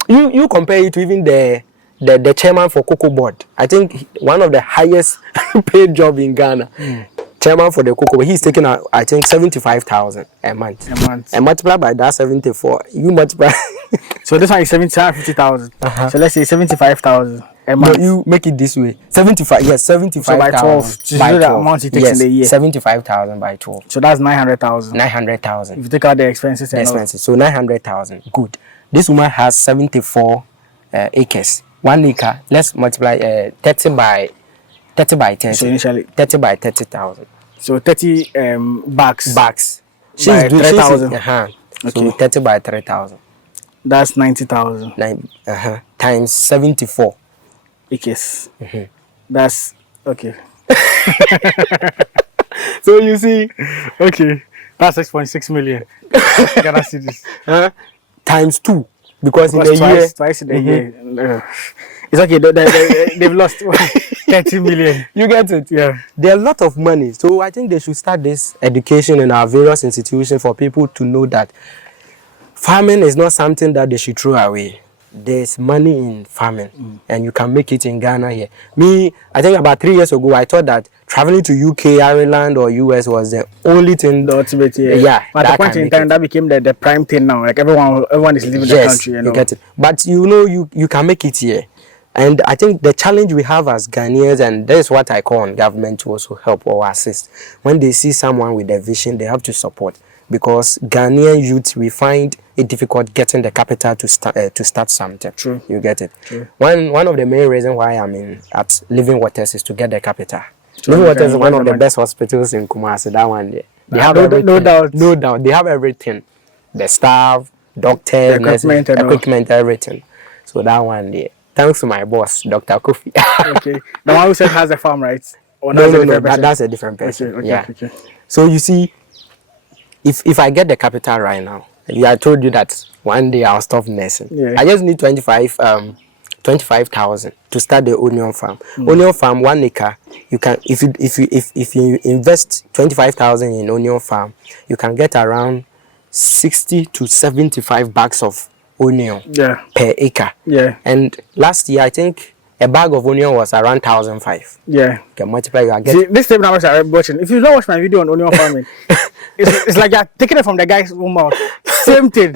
You compare it to even the chairman for Cocoa Board. I think one of the highest paid job in Ghana. Chairman for the Cocoa Board. He's taking out, I think, 75,000 a month. And multiply by that 74. You multiply. So this one is 50,000. So let's say 75,000 a month. No, you make it this way. 75. Yes, 75,000 so by 12. To by do 12. the amount it takes in the year. 75,000 by 12. So that's 900,000. 900,000. If you take out the expenses. The expenses. So 900,000. Good. This woman has 74 acres. 1 acre. Let's multiply 30 by 30. So initially 30 by 30,000. So 30 bucks. She's by doing 3,000. Okay. Okay. So 30 by 3,000. That's 90,000. Times 74 acres. That's okay. So you see, okay, that's 6.6 million. Ghana cedis. Times 2 because in the twice in the year. It's okay. They've lost 30 million. You get it? Yeah. There are a lot of money. So I think they should start this education in our various institutions for people to know that farming is not something that they should throw away. There's money in farming, and you can make it in Ghana here. Me, I think about 3 years ago, I thought that traveling to UK, Ireland, or US was the only thing. The ultimate, yeah. But at the point in time, that became the prime thing now. Like everyone is leaving the country. You get it. But you can make it here. And I think the challenge we have as Ghanaians, and that is what I call on government to also help or assist. When they see someone with a vision, they have to support. Because Ghanaian youth, we find it difficult getting the capital to start something. True. You get it. True. One of the main reasons why I'm at Living Waters is to get the capital. Living Waters is one of the best hospitals in Kumasi. That one there. They have everything. No doubt. They have everything. The staff, doctors, equipment, everything. So that one there. Thanks to my boss, Dr. Kofi. Okay. The one who said has a farm, right? Or No. That's a different person. Okay. So you see, if I get the capital right now, I told you that one day I'll stop nursing. Yeah. I just need 25,000 to start the onion farm. Onion farm, 1 acre. You can if you invest 25,000 in onion farm, you can get around 60 to 75 bags of onion per acre. Yeah. And last year I think a bag of onion was around 1,500. Yeah. You can multiply. You get. See, this time I was watching. If you don't watch my video on onion farming, it's like you're taking it from the guy's own mouth. Same thing.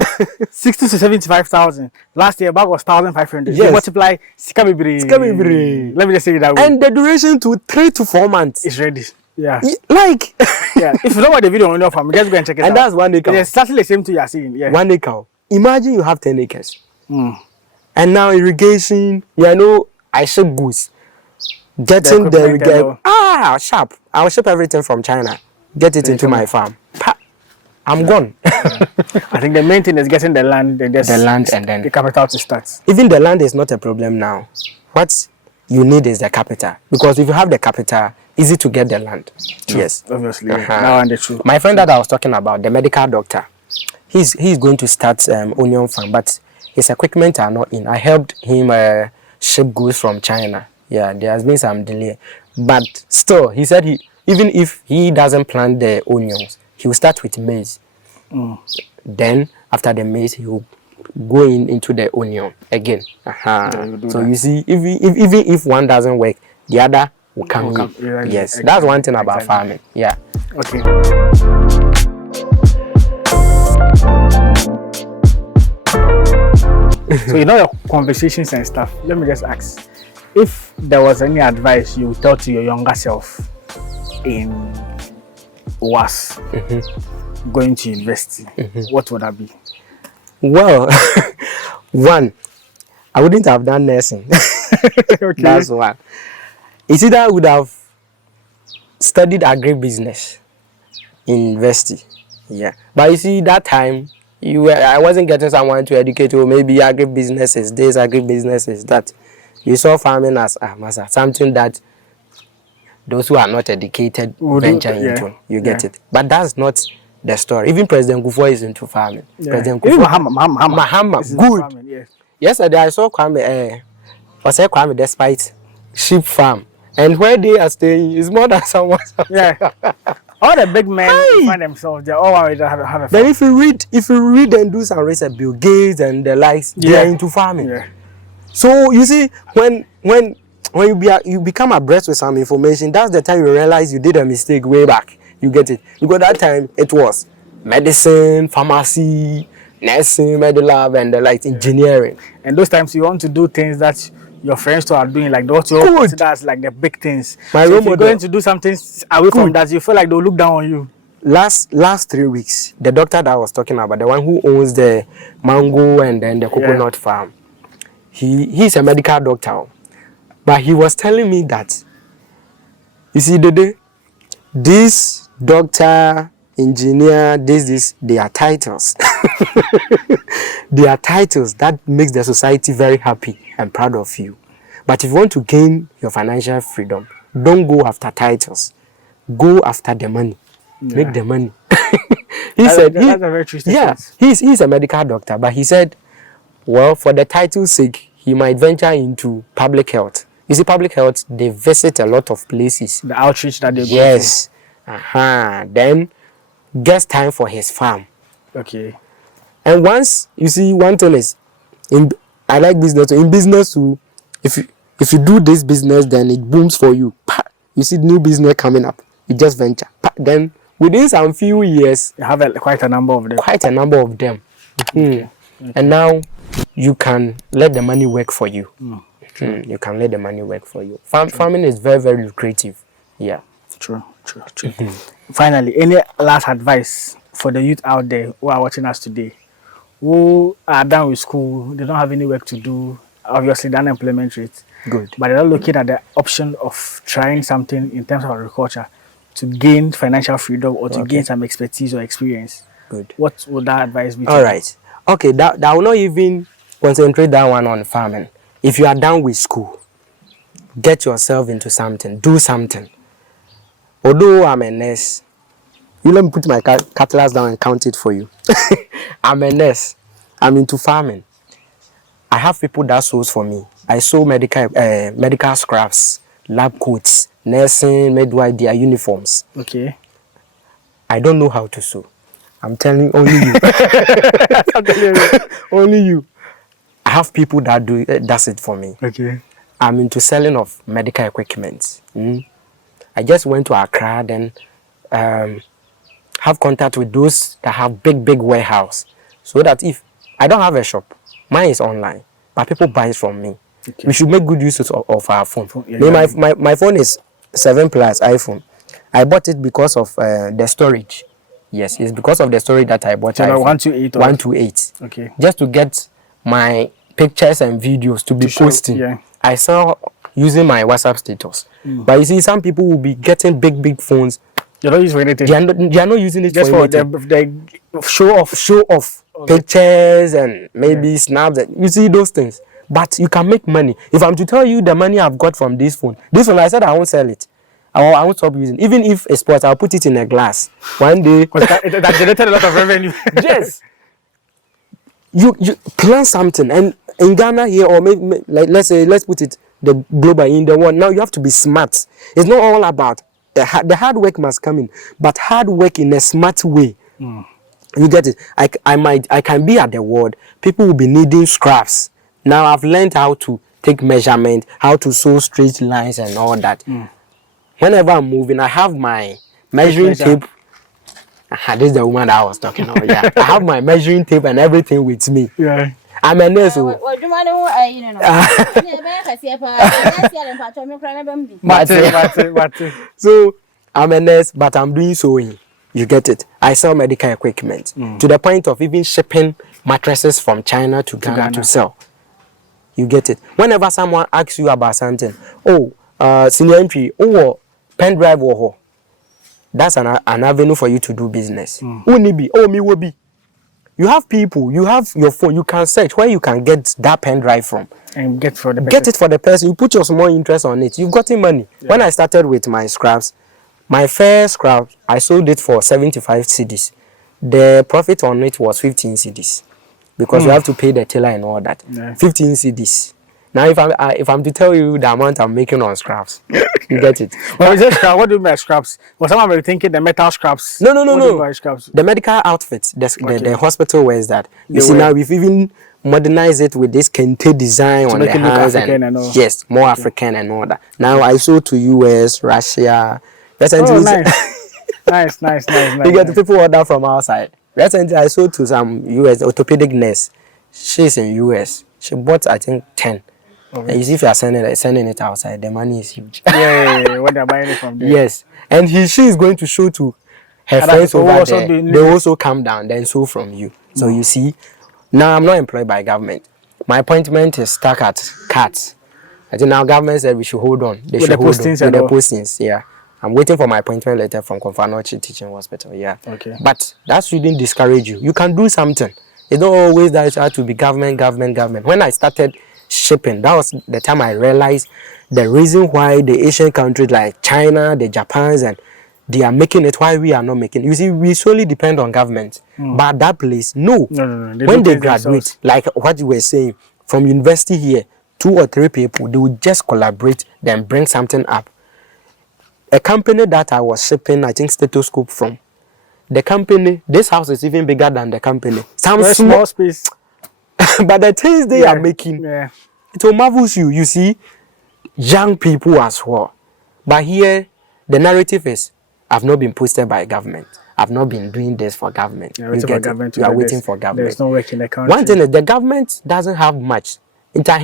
60 to 75,000. Last year, bag was 1,500. Yes. You multiply. Sikabibri. Let me just say it that way. And the duration to 3 to 4 months. It's ready. Yeah. Like. Yeah. If you don't watch the video on onion farming, just go and check it out. And that's 1 acre. It's exactly the same thing you're seeing. Yeah. 1 acre. Imagine you have 10 acres. And now irrigation. I ship goods. Getting the irrigation. Sharp. I'll ship everything from China. Get it into my farm. I'm gone. I think the main thing is getting the land and then the capital to start. Even the land is not a problem now. What you need is the capital. Because if you have the capital, easy to get the land. True. Yes. Obviously. Now and the truth. My friend that I was talking about, the medical doctor, he's going to start onion farm, but his equipment are not in. I helped him ship goods from China. Yeah, there has been some delay. But still, he said even if he doesn't plant the onions, he will start with maize. Then, after the maize, he will go into the onion again. So you see, even if one doesn't work, the other will come in. Yes, exactly. That's one thing about farming. Yeah. Okay. So your conversations and stuff. Let me just ask, if there was any advice you would tell to your younger self in was going to university, what would that be? Well, one, I wouldn't have done nursing. Okay. That's one. It's either I would have studied agribusiness in university. Yeah. But you see, that time, I wasn't getting someone to educate you. Maybe agribusiness is this, agribusiness is that. You saw farming as something that those who are not educated venture into. You get it. But that's not the story. Even President Kufuor is into farming. Yeah. President Kufuor. Mahama. Good. Farming, yes. Yesterday I saw Kwame despite sheep farm. And where they are staying is more than someone. Yeah. All the big men find themselves, they're all already have a farm. Then if you read and do some research, Bill Gates and the likes, they are into farming. Yeah. So you see, when you become abreast with some information, that's the time you realize you did a mistake way back. You get it? Because that time it was medicine, pharmacy, nursing, medilab, and the like, engineering. And those times you want to do things that your friends too are doing, like those you consider as like the big things. My so role if you're model. going to do something away from that, you feel like they'll look down on you. Last 3 weeks, the doctor that I was talking about, the one who owns the mango and then the coconut farm, he's a medical doctor, but he was telling me that, you see, this doctor, engineer, they are titles. They are titles that makes the society very happy and proud of you. But if you want to gain your financial freedom, don't go after titles. Go after the money. Yeah. Make the money. That's a very true statement. Yeah, he's a medical doctor, but he said, well, for the title's sake, he might venture into public health. You see, public health, they visit a lot of places. The outreach that they go to. Yes. Then gets time for his farm. Okay. And once, you see, one thing is, I like business. In business too, if you do this business, then it booms for you. You see new business coming up. You just venture. Then within some few years, you have quite a number of them. Okay. And now you can let the money work for you. You can let the money work for you. Farming is very, very lucrative. Yeah. True. Finally, any last advice for the youth out there who are watching us today, who are done with school, they don't have any work to do, obviously the unemployment rate, good, but they're looking at the option of trying something in terms of agriculture to gain financial freedom or to gain some expertise or experience. Good. What would that advice be? All right. Okay, that will not even concentrate that one on farming. If you are done with school, get yourself into something, do something. Although I'm a nurse, you let me put my cutlass down and count it for you. I'm a nurse. I'm into farming. I have people that sews for me. I sew medical scraps, lab coats, nursing, midwife, their uniforms. Okay. I don't know how to sew. I'm telling only you. I'm telling you. Only you. I have people that does it for me. Okay. I'm into selling of medical equipment. I just went to Accra, then have contact with those that have big warehouse, so that if I don't have a shop, mine is online, but people buy it from me. Okay. We should make good use of our phone. Yeah, my phone is 7 Plus iPhone. I bought it because of the storage. Yes, it's because of the storage that I bought. So 128. 128. Okay. Just to get my pictures and videos to be posting. Yeah. I saw using my WhatsApp status. But you see, some people will be getting big phones. You're not using anything. They are not using it just for the show off pictures and maybe snaps. You see those things. But you can make money. If I'm to tell you the money I've got from this phone, I said I won't sell it. I won't stop using. Even if it's sports, I'll put it in a glass. One day, that generated a lot of revenue. Yes. You plan something, and in Ghana here, or maybe like let's put it the global in the world. Now you have to be smart. It's not all about the hard work must come in, but hard work in a smart way. You get it? I can be at the world. People will be needing scraps. Now I've learned how to take measurement, how to sew straight lines and all that. Whenever I'm moving, I have my measuring tape. This is the woman that I was talking about. Yeah, I have my measuring tape and everything with me. Yeah. I'm a nurse. So I'm a nurse, but I'm doing sewing. You get it? I sell medical equipment to the point of even shipping mattresses from China to Ghana to sell. You get it? Whenever someone asks you about something, senior entry, pen drive, that's an avenue for you to do business. You have people, you have your phone, you can search where you can get that pen drive from. And get it for the person. You put your small interest on it. You've gotten money. Yeah. When I started with my scraps, my first scrap, I sold it for 75 cedis. The profit on it was 15 cedis. Because you have to pay the tailor and all that. Yeah. 15 cedis. Now, if I'm to tell you the amount I'm making on scraps, you get it. Well, is it scrap? What do you mean by scraps? Was someone maybe thinking the metal scraps? No, What do you mean by scraps? The medical outfits, the hospital wears that. You They see, wear. now we've even modernized it with this kente design on make the it look hands African and all. yes, more African and all that. Now I sold to US, Russia. Recently, Oh, nice. nice. you get the people order from outside. Recently, I sold to some US orthopedic nurse. She's in US. She bought, I think, 10. And you see, if you are sending it outside, the money is huge. Yeah, when they're buying it from there. Yes, and she is going to show to her Other friends people over also there. doing They it. also come down, then so from you. So you see, now I'm not employed by government. My appointment is stuck at CAT. I think now government said we should hold on. They With should the hold postings on and with all. the postings. Yeah, I'm waiting for my appointment letter from Konfanochi Teaching Hospital. Yeah. Okay. But that shouldn't discourage you. You can do something. It's not always that it has to be government. When I started shipping, that was the time I realized the reason why the Asian countries like China, the Japans, and they are making it, why we are not making it. You see, we solely depend on government. But that place, no. No. They When do they things graduate, themselves. like what you were saying, from university here, 2 or 3 people, they will just collaborate, then bring something up. A company that I was shipping, I think, stethoscope from, the company, this house is even bigger than the company. Some Very small, small space. but the things they are making, Yeah. it will marvels you. You see, young people as well. But here, the narrative is, I've not been posted by government. I've not been doing this for government. You're waiting for government to You are do waiting this. for government. There's no work in the country. One thing is, the government doesn't have much. But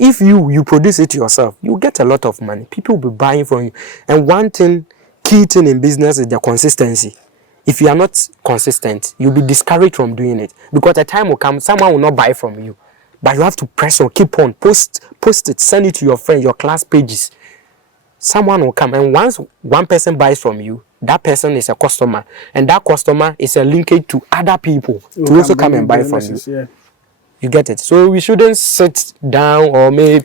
if you produce it yourself, you get a lot of money. People will be buying from you. And one thing, key thing in business is the consistency. If you are not consistent, you'll be discouraged from doing it. Because a time will come, someone will not buy from you. But you have to press on, keep on, post it, send it to your friends, your class pages. Someone will come, and once one person buys from you, that person is a customer, and that customer is a linkage to other people to also come and buy from you. Yeah. You get it? So we shouldn't sit down or maybe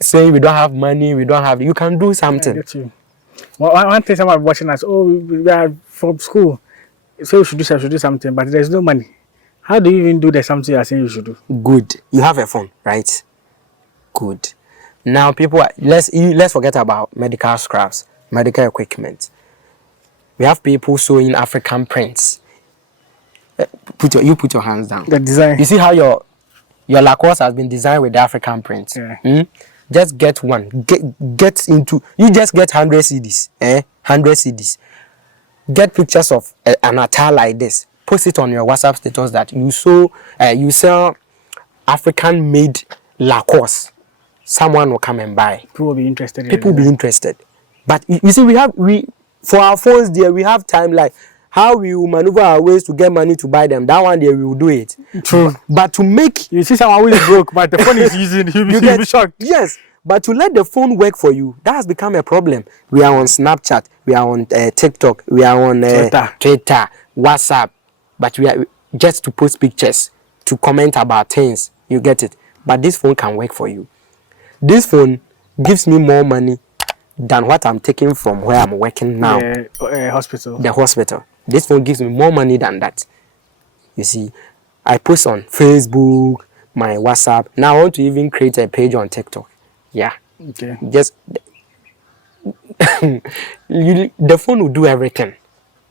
saying we don't have money, you can do I something. get you. Well, one thing someone watching us, we are from school. So we should do something, but there's no money. How do you even do the something you're saying you should do? Good. You have a phone, right? Good. Now people let's forget about medical scraps, medical equipment. We have people sewing African prints. Put your hands down. The design. You see how your Lacoste has been designed with the African print. Yeah. Just get one. Get into. You just get 100 CDs. 100 CDs. Get pictures of an attire like this. Post it on your WhatsApp status that you sell African-made Lacoste. Someone will come and buy. People will be interested. People will be interested. But you see, we for our phones there, we have time, like how we will maneuver our ways to get money to buy them. That one there we will do it. True. But to make You see someone who is broke, but the phone is using, you'll be shocked. yes, but to let the phone work for you, that has become a problem. We are on Snapchat, we are on TikTok, we are on Twitter, WhatsApp, but we are just to post pictures, to comment about things. You get it? But this phone can work for you. This phone gives me more money than what I'm taking from where I'm working now. Hospital. The hospital. This phone gives me more money than that. You see, I post on Facebook, my WhatsApp. Now I want to even create a page on TikTok. Yeah. Okay. Just the phone will do everything.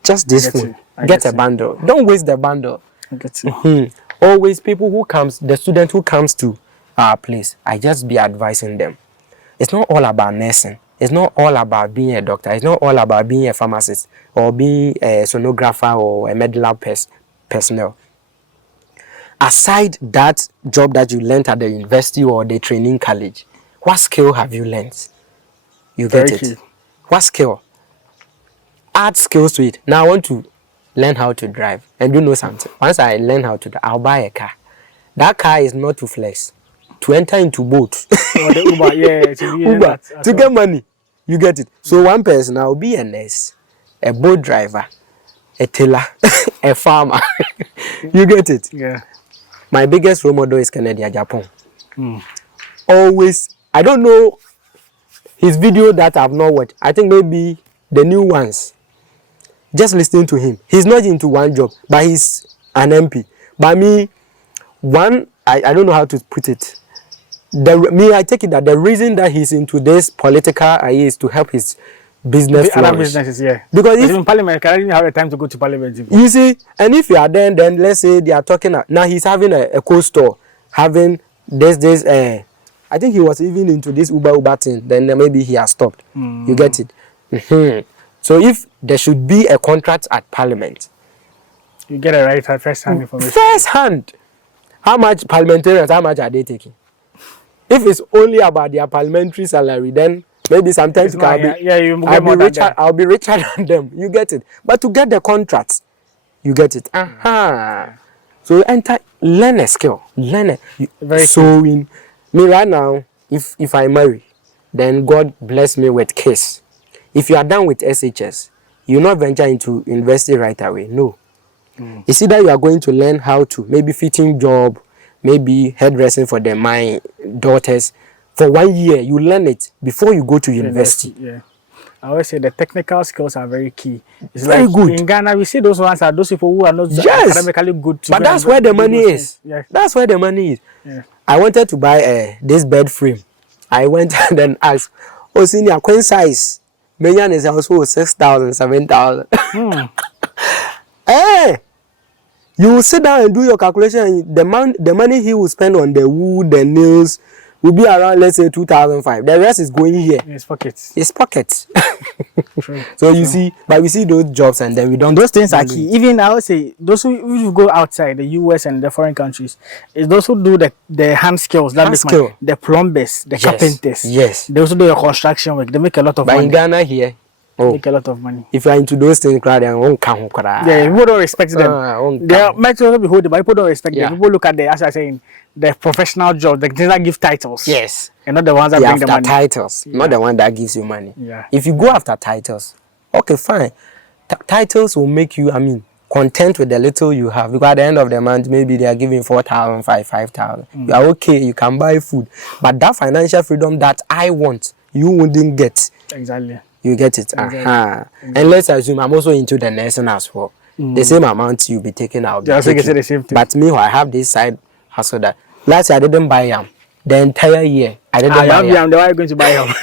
Just this phone. Get a bundle. Don't waste the bundle. I get you. Always the student who comes to our place, I just be advising them. It's not all about nursing. It's not all about being a doctor. It's not all about being a pharmacist or being a sonographer or a medical personnel. Aside that job that you learned at the university or the training college, what skill have you learned? You get Very it? key. What skill? Add skills to it. Now I want to learn how to drive. And you know something? Once I learn how to drive, I'll buy a car. That car is not to flex. To enter into boat. Or the Uber, yeah. Uber, to get money. You get it? So one person, I'll be a nurse, a boat driver, a tailor, a farmer. You get it? Yeah. My biggest role model is Kennedy Japan. Always, I don't know his video that I've not watched. I think maybe the new ones. Just listening to him. He's not into one job, but he's an MP. But me, I don't know how to put it. I take it that the reason that he's into this political is to help his business Other flourish. businesses, yeah. Because if in Parliament, I didn't have the time to go to Parliament. you see, and if you are then let's say they are talking now, he's having a cold store, having this I think he was even into this Uber thing. Then maybe he has stopped. You get it? So if there should be a contract at Parliament, You get it right at first hand information. first hand, how much parliamentarians? How much are they taking? If it's only about their parliamentary salary, then maybe sometimes It's not, I'll be richer than them. You get it? But to get the contracts, you get it. So learn a skill, Very sewing. Me right now, if I marry, then God bless me with kids. If you are done with SHS, you not venture into university right away. No. It's either you are going to learn how to maybe fitting job, maybe hairdressing for my daughters. For 1 year, you learn it before you go to university. Yeah. I always say the technical skills are very key. It's Very like good. In Ghana, we see those ones are those people who are not Yes. academically good. But that's where the money is. Yeah. That's where the money is. Yeah. I wanted to buy this bed frame. I went and then asked, oh, senior, queen size. Menyan is also 6,000, 7,000. Hey! You will sit down and do your calculation. And the money he will spend on the wood, the nails, will be around, let's say, 2,500. The rest is going here. In his pockets. His pockets. True. So you see, but we see those jobs and then we don't. Those things are key. Even I would say those who go outside the US and the foreign countries, is those who do the hand skills. That Hand make skill. money. The plumbers, the carpenters. Yes. They also do your construction work. They make a lot of But money. in Ghana here, Make a lot of money. if you are into those things, they won't come. Yeah, people don't respect them. They are meant to be holding, but people don't respect them. People look at as I saying, the professional job, the things that give titles. Yes. And not the ones that bring the money. Titles, not the one that gives you money. Yeah. If you go after titles, okay, fine. Titles will make you, content with the little you have. Because at the end of the month, maybe they are giving 4,000, 5,000. You are okay, you can buy food. But that financial freedom that I want, you wouldn't get. Exactly. You get it. Exactly. And let's assume I'm also into the nursing as well. The same amount you'll be taking out. Yeah, I think it's the same thing. But meanwhile, I have this side hustle that last year I didn't buy yam. The entire year I didn't buy yam. Why are you going to buy yam?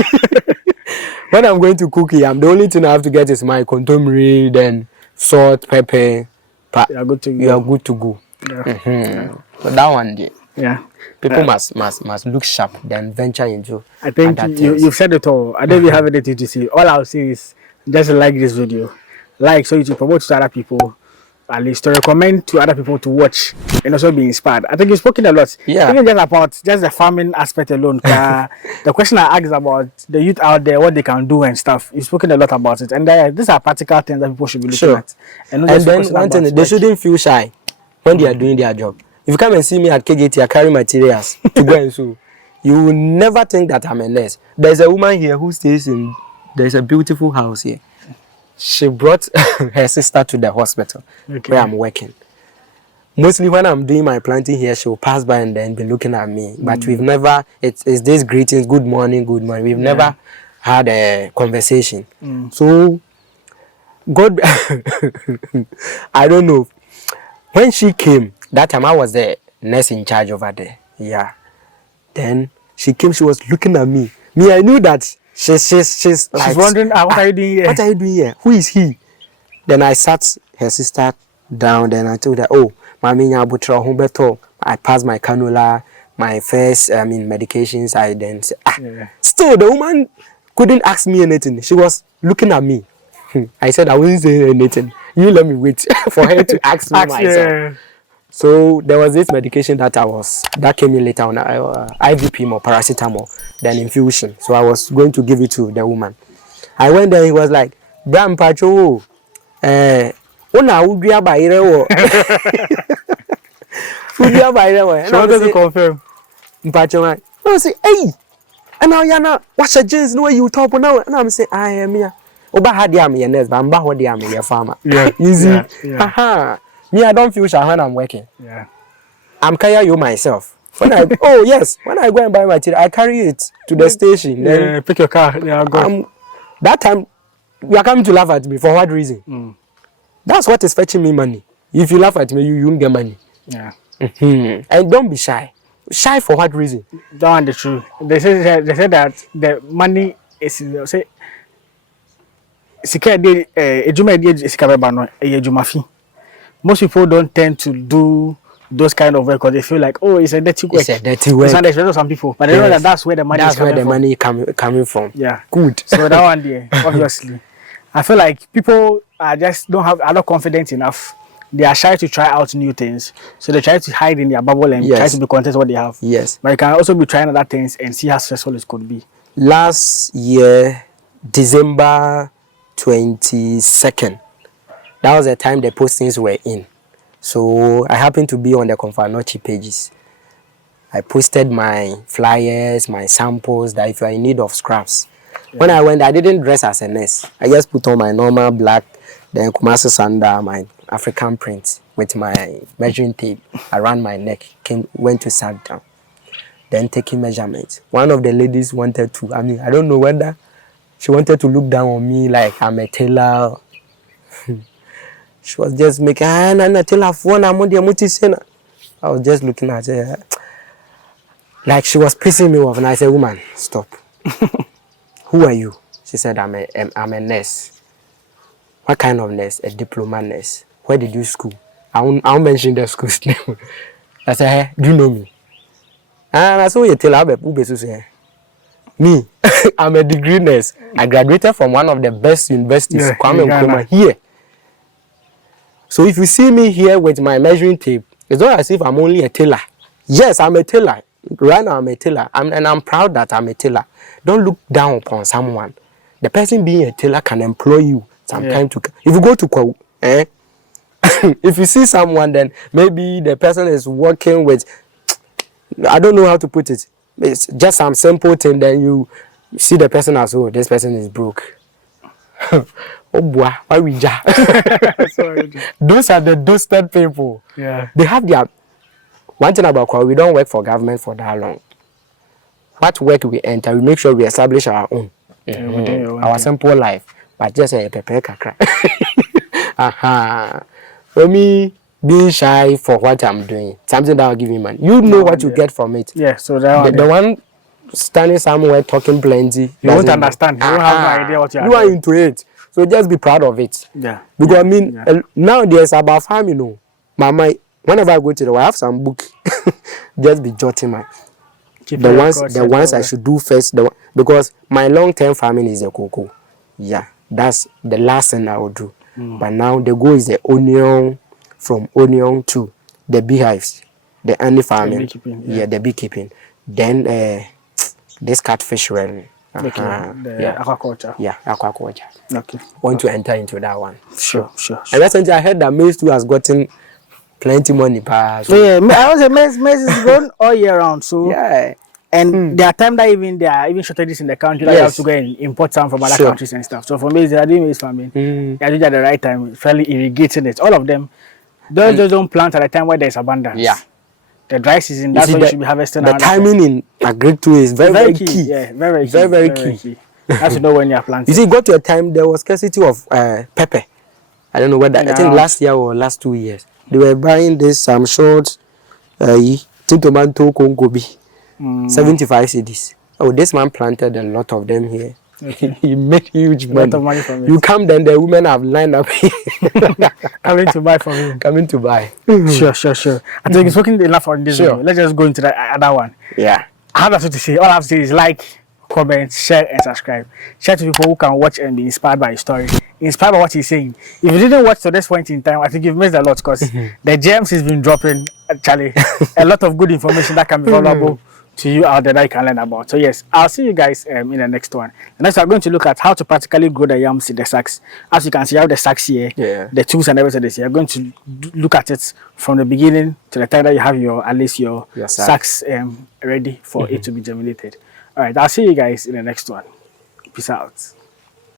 When I'm going to cook yam, the only thing I have to get is my contomere, then salt, pepper. You are good to go. You are good to go. Yeah. So that one day, Yeah. people must look sharp, then venture into. I think you've said it all. I don't even have anything to say. All I'll say is just like this video. Like so you to promote to other people. At least to recommend to other people to watch and also be inspired. I think you've spoken a lot. Yeah. Even just about just the farming aspect alone. The question I asked about the youth out there, what they can do and stuff. You've spoken a lot about it. And these are practical things that people should be looking at. And then one thing, they shouldn't feel shy when they are doing their job. If you come and see me at KGT, I carry materials to go and sew. You will never think that I'm a nurse. There's a woman here who stays there's a beautiful house here. She brought her sister to the hospital where I'm working. Mostly when I'm doing my planting here, she'll pass by and then be looking at me. But we've never, it's this greetings, good morning, good morning. We've never had a conversation. So, God, I don't know. When she came, that time I was the nurse in charge over there. Yeah. Then she came, she was looking at me. I knew that she's like, wondering, what are you doing here? What are you doing here? Who is he? Then I sat her sister down. Then I told her, oh, Mami Nyabutra Humberto. I passed my cannula, my first medications. I then said, Still, the woman couldn't ask me anything. She was looking at me. I said I wasn't saying anything. You let me wait for her to ask me myself. Yeah. So there was this medication that came in later on, IVP more paracetamol, then infusion. So I was going to give it to the woman. I went there. He was like, "Bram Pacho, una udria baire wo." Udria baire wo. She wanted to confirm. Pacho, I say, "Hey, and now yana, what's your jeans? No way you top now?" And I'm saying, "I am here. Oba hadi am here next, but I'm back what they am here farmer." Yeah. Easy. Yeah. Haha. Me, I don't feel shy when I'm working. Yeah. I'm carrying you myself. When I when I go and buy material, I carry it to the station. Then Pick your car. Yeah, go. that time you are coming to laugh at me for what reason? That's what is fetching me money. If you laugh at me, you won't get money. Yeah. And don't be shy. Shy for what reason? That one the truth. They said that the money is say sika de ejuma de sika beba no ejuma fi. Most people don't tend to do those kind of work because they feel like, oh, it's a dirty work. It's a dirty work. It's not the some people, but they know that that's where the money is coming from. Yeah, good. So that one there, obviously, I feel like people are are not confident enough. They are shy to try out new things, so they try to hide in their bubble and try to be content with what they have. Yes, but you can also be trying other things and see how successful it could be. Last year, December 22nd, that was the time the postings were in. So I happened to be on the Confanochi pages. I posted my flyers, my samples, that if you are in need of scraps. Yeah. When I went, I didn't dress as a nurse. I just put on my normal black, then Kumasi sandal, my African print with my measuring tape around my neck. Went to sat down, then taking measurements. One of the ladies wanted to, I don't know whether she wanted to look down on me like I'm a tailor. She was just making, I was just looking at her. Like she was pissing me off, and I said, woman, stop. Who are you? She said, I'm a nurse. What kind of nurse? A diploma nurse. Where did you school? I won't mention the school's name. I said, hey, do you know me? And I saw you tell her, me, I'm a degree nurse. I graduated from one of the best universities, Kwame Nkrumah, here. So if you see me here with my measuring tape, it's not as if I'm only a tailor. Yes, I'm a tailor. Right now I'm a tailor. And I'm proud that I'm a tailor. Don't look down upon someone. The person being a tailor can employ you sometime to... If you go to Kwa, if you see someone, then maybe the person is working with... I don't know how to put it. It's just some simple thing, then you see the person as, oh, this person is broke. Oh boy, why we ja? Those are the dusted people. Yeah. They have their... One thing about Kwa, we don't work for government for that long. What work we enter, we make sure we establish our own. Our simple life. But just a pepe kakra. For me, being shy for what I'm doing, something that will give me money. You know what you get from it. Yeah, so that the one standing somewhere talking plenty, you won't understand. You don't have no idea what you are doing. You are into it. So just be proud of it. Yeah. Because now there's about farm, Mama, whenever I go to I have some book. Just be jotting my the ones I should do first. Because my long-term farming is the cocoa. Yeah, that's the last thing I will do. But now the goal is the onion, from onion to the beehives, the honey farming. The beekeeping, the beekeeping. Then this catfish realm. Aquaculture. Yeah, aquaculture. Okay. Want to enter into that one. Sure. And recently I heard that maize too has gotten plenty money. So yeah, I was a maize is grown all year round. So yeah. And there are times that there are even shortages in the country that you have to go and import some from other countries and stuff. So for me, they are doing maize farming. They are doing it at the right time, fairly irrigating it. All of them, those just don't plant at a time where there's abundance. Yeah. The dry season, that's when you should be harvesting. The timing in Agribusiness is very key. Yeah, very key. You have to know when you are planting. You see, got to a time there was scarcity of pepper. I don't know whether, I think last year or last 2 years. They were buying this short tomato kongobi. 75 cedis. Oh, this man planted a lot of them here. Okay. He made huge money. A lot of money from it. You come, then the women have lined up coming to buy from him. Coming to buy. Sure. I think it's working enough on this video. Let's just go into the other one. Yeah. I have nothing to say. All I have to say is like, comment, share, and subscribe. Share to people who can watch and be inspired by his story. Inspired by what he's saying. If you didn't watch to this point in time, I think you've missed a lot because the gems he's been dropping, actually, a lot of good information that can be valuable to you out there that you can learn about. So yes, I'll see you guys in the next one. The next we're going to look at how to practically grow the yams in the sacks. As you can see, I have the sacks here, the tools and everything this here. You're going to look at it from the beginning to the time that you have at least your sacks ready for it to be germinated. All right, I'll see you guys in the next one. Peace out.